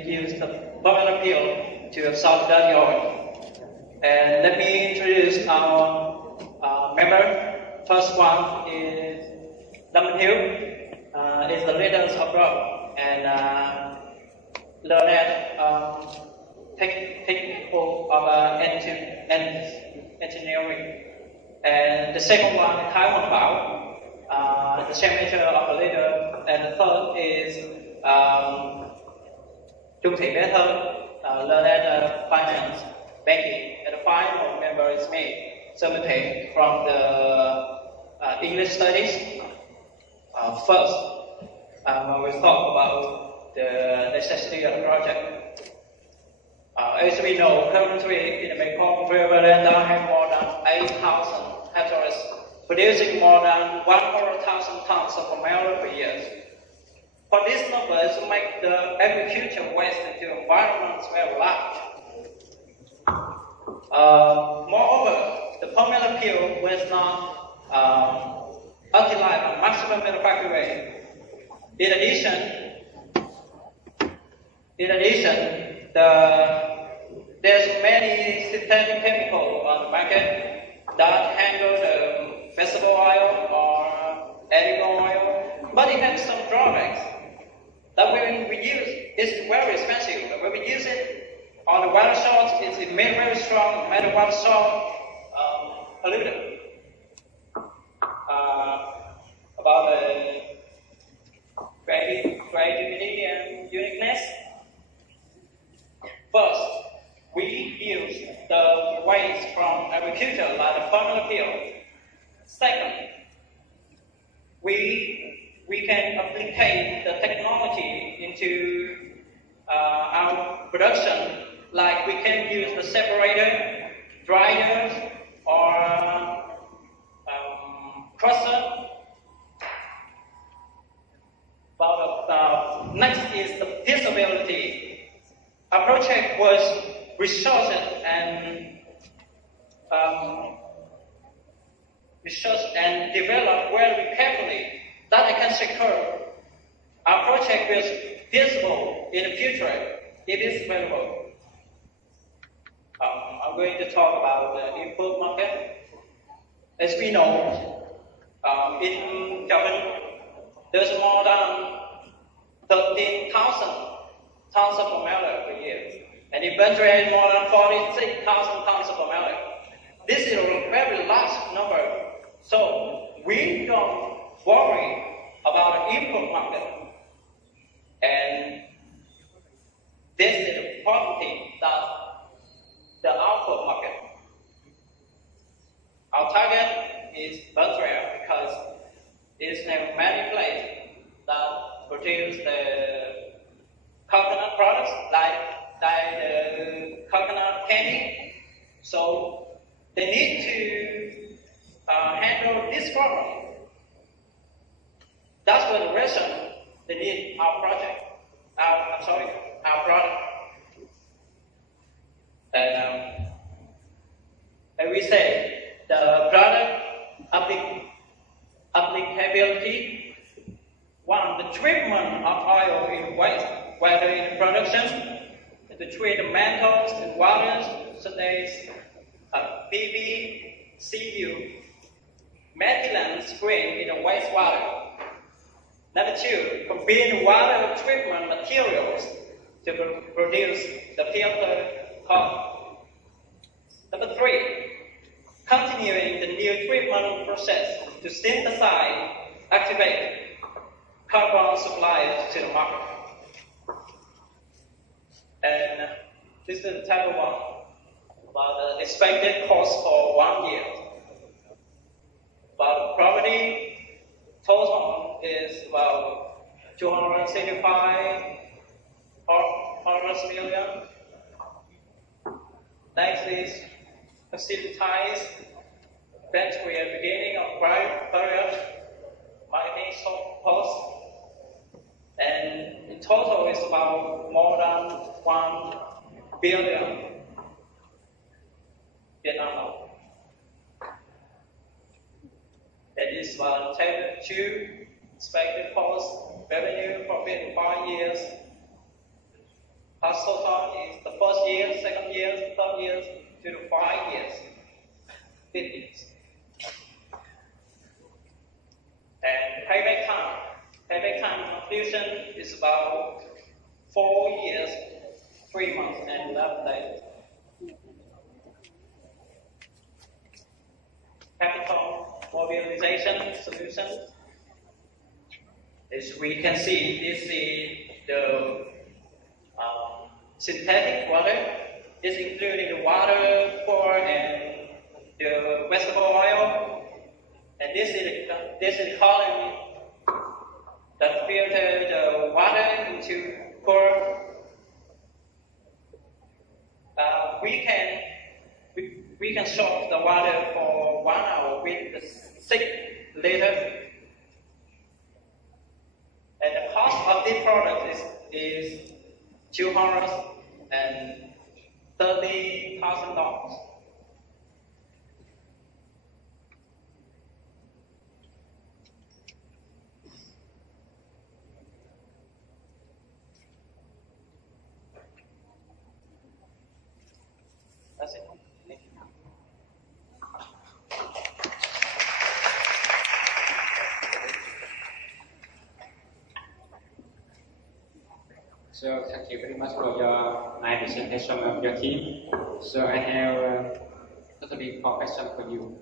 used the Bourbon Appeal to Solidarity Oil. And let me introduce our member. First one is Lâm Hiếu, is the leader of group and learned technical of engineering. And the second one, Thái Huân Bảo, the signature of a leader, and the third is Chung learned at finance, banking, and the final member is me, Thưởng from the English studies. First, we talk about the necessity of the project. As we know, currently in the Mekong River, I have more than 8,000 hectares, producing more than 100,000 tons of marijuana per year. For these numbers to make the agriculture waste into environments very large. Moreover, the formula peel was not utilized at maximum manufacturing rate. In addition, there's many synthetic chemicals on the market that handle the vegetable oil or edible oil, but it has some drawbacks. That when we use, it's very expensive. When we use it on the water source, it's very strong, no matter what source pollutant. About creativity and uniqueness. First, we use the waste from agriculture like the formula peel. Second, we can apply the technology into our production, like we can use the separator, dryers, or crusher. But next is the feasibility. Our project was researched and developed very carefully that I can secure our project is feasible in the future. It is available. I'm going to talk about the input market. As we know, in Trà Vinh, there's more than 13,000 tons of marijuana per year, and in Benjamin more than 46,000 tons of marijuana. This is a very large number, so we don't worry about the input market. And this is the important thing, that the output market. Our target is Benjamin because it's in many places that produce the coconut products, like the coconut candy. So they need to handle this problem. That's the reason they need our project. Our product. And we say the product applicability. One, the treatment of oil in waste, whether in production, to treat the metals and waters, such as PVCU, methylene screen in the wastewater. Number two, combine water treatment materials to produce the filter cotton. Number three, continuing the new treatment process to synthesize, activate carbon supplies to the market. And this is the type of one about the expected cost for 1 year. But the property total is about 275 million. Next is facilitize that we are beginning of various marketing costs. And in total is about more than 1 billion Vietnam dollars. That is about table 2 expected cost, revenue, profit in 5 years. Cost total is the first year, second year, third year, to 5 years, 5 years. And payback time completion is about 4 years, 3 months, and 11 days. Capital mobilization solution As we can see, this is the synthetic water. It's including the water, corn, and the vegetable oil. And this is column that filter the water into corn. We can soak the water for 1 hour with the 6 liters. And the cost of this product is $230,000. That's it. Thank you. So thank you very much for your nice presentation of your team. So I have totally 4 questions for you.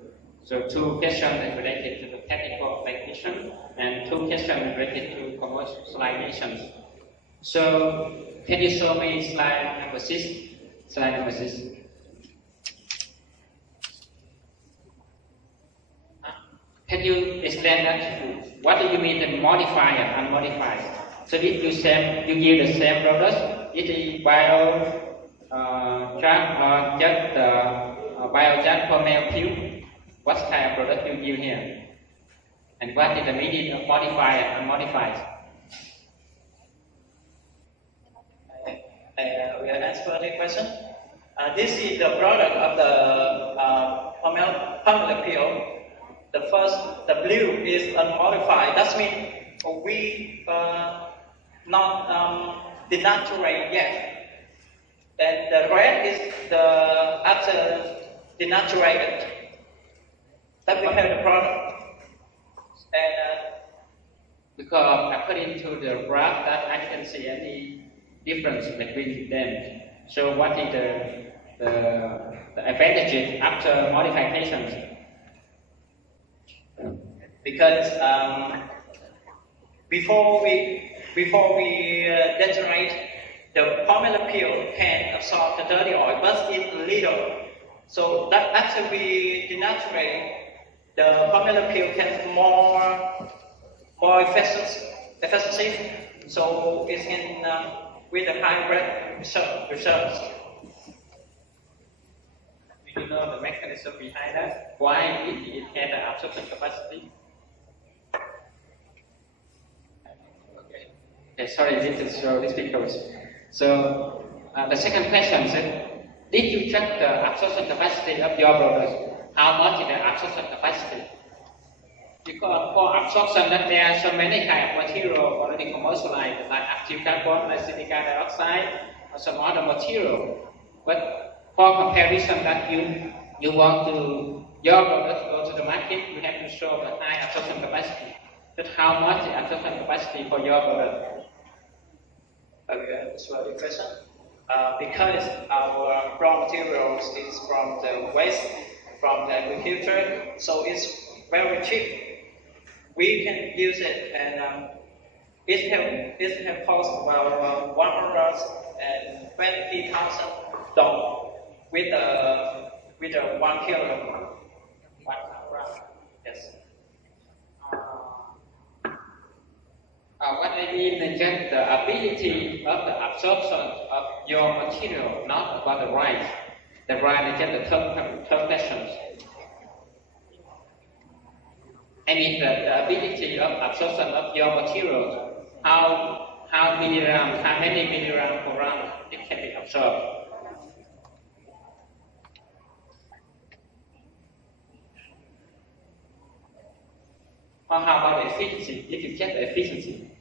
So 2 questions are related to the technical application and 2 questions related to commercialization. So can you show me slide number 6? Slide number 6. Can you explain that? What do you mean the modified and unmodified? So if you give the same product, it is biochar or just biochar for male pure. What kind of product you give here? And what is the meaning of modified and unmodified? We will answer the question. This is the product of the formula peel. The blue is unmodified. That means we not denaturate yet. And the red is the after denaturated. That we have the product. And because according to the graph, that I can see any difference between them. So what is the advantages after modifications? Because before we denaturate, the formula peel can absorb the dirty oil, but it's little. So that after we denaturate, the formula peel can more efficiency. So it's in with a high rate results. Do you know the mechanism behind that? Why it has the absorption capacity? Okay, sorry, this is so difficult. So the second question is, did you check the absorption capacity of your products? How much is the absorption capacity? Because for absorption, that there are so many kind of material already commercialized, like active carbon, like silicon dioxide, or some other material. But for comparison, that you want to your products go to the market, you have to show the high absorption capacity. But how much is absorption capacity for your product? Okay, that's a good question. Because our raw materials is from the waste from the agriculture, so it's very cheap. We can use it, and it have cost about $120,000 with a 1 kilogram. 1 kilogram. Yes. What I mean is just the ability of the absorption of your material, not about the right. The right is just the third question. I mean the ability of absorption of your material. How many milligrams per gram it can be absorbed. Or how about the efficiency? If you check the efficiency.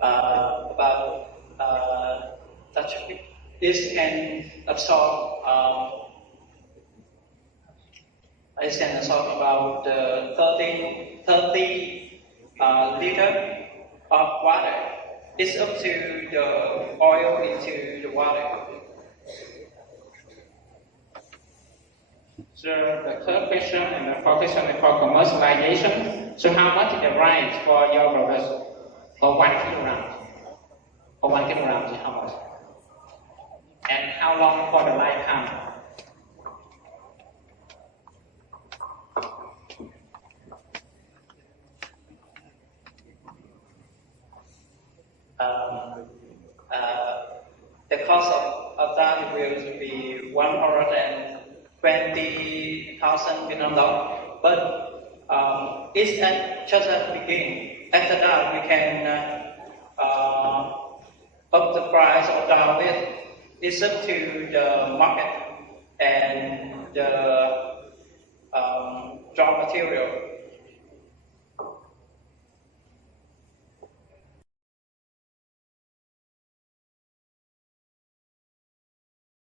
About that this can absorb about 30 liter of water, it's up to the oil into the water. So the third question and the fourth question is for commercialization. So how much is the price for your products for 1 kilogram? For 1 kilogram is how much? And how long for the lifetime? The cost of that will be $120,000 Vietnam dollars, but it's just at the beginning. After that, we can up the price or down it. It's up to the market and the raw material.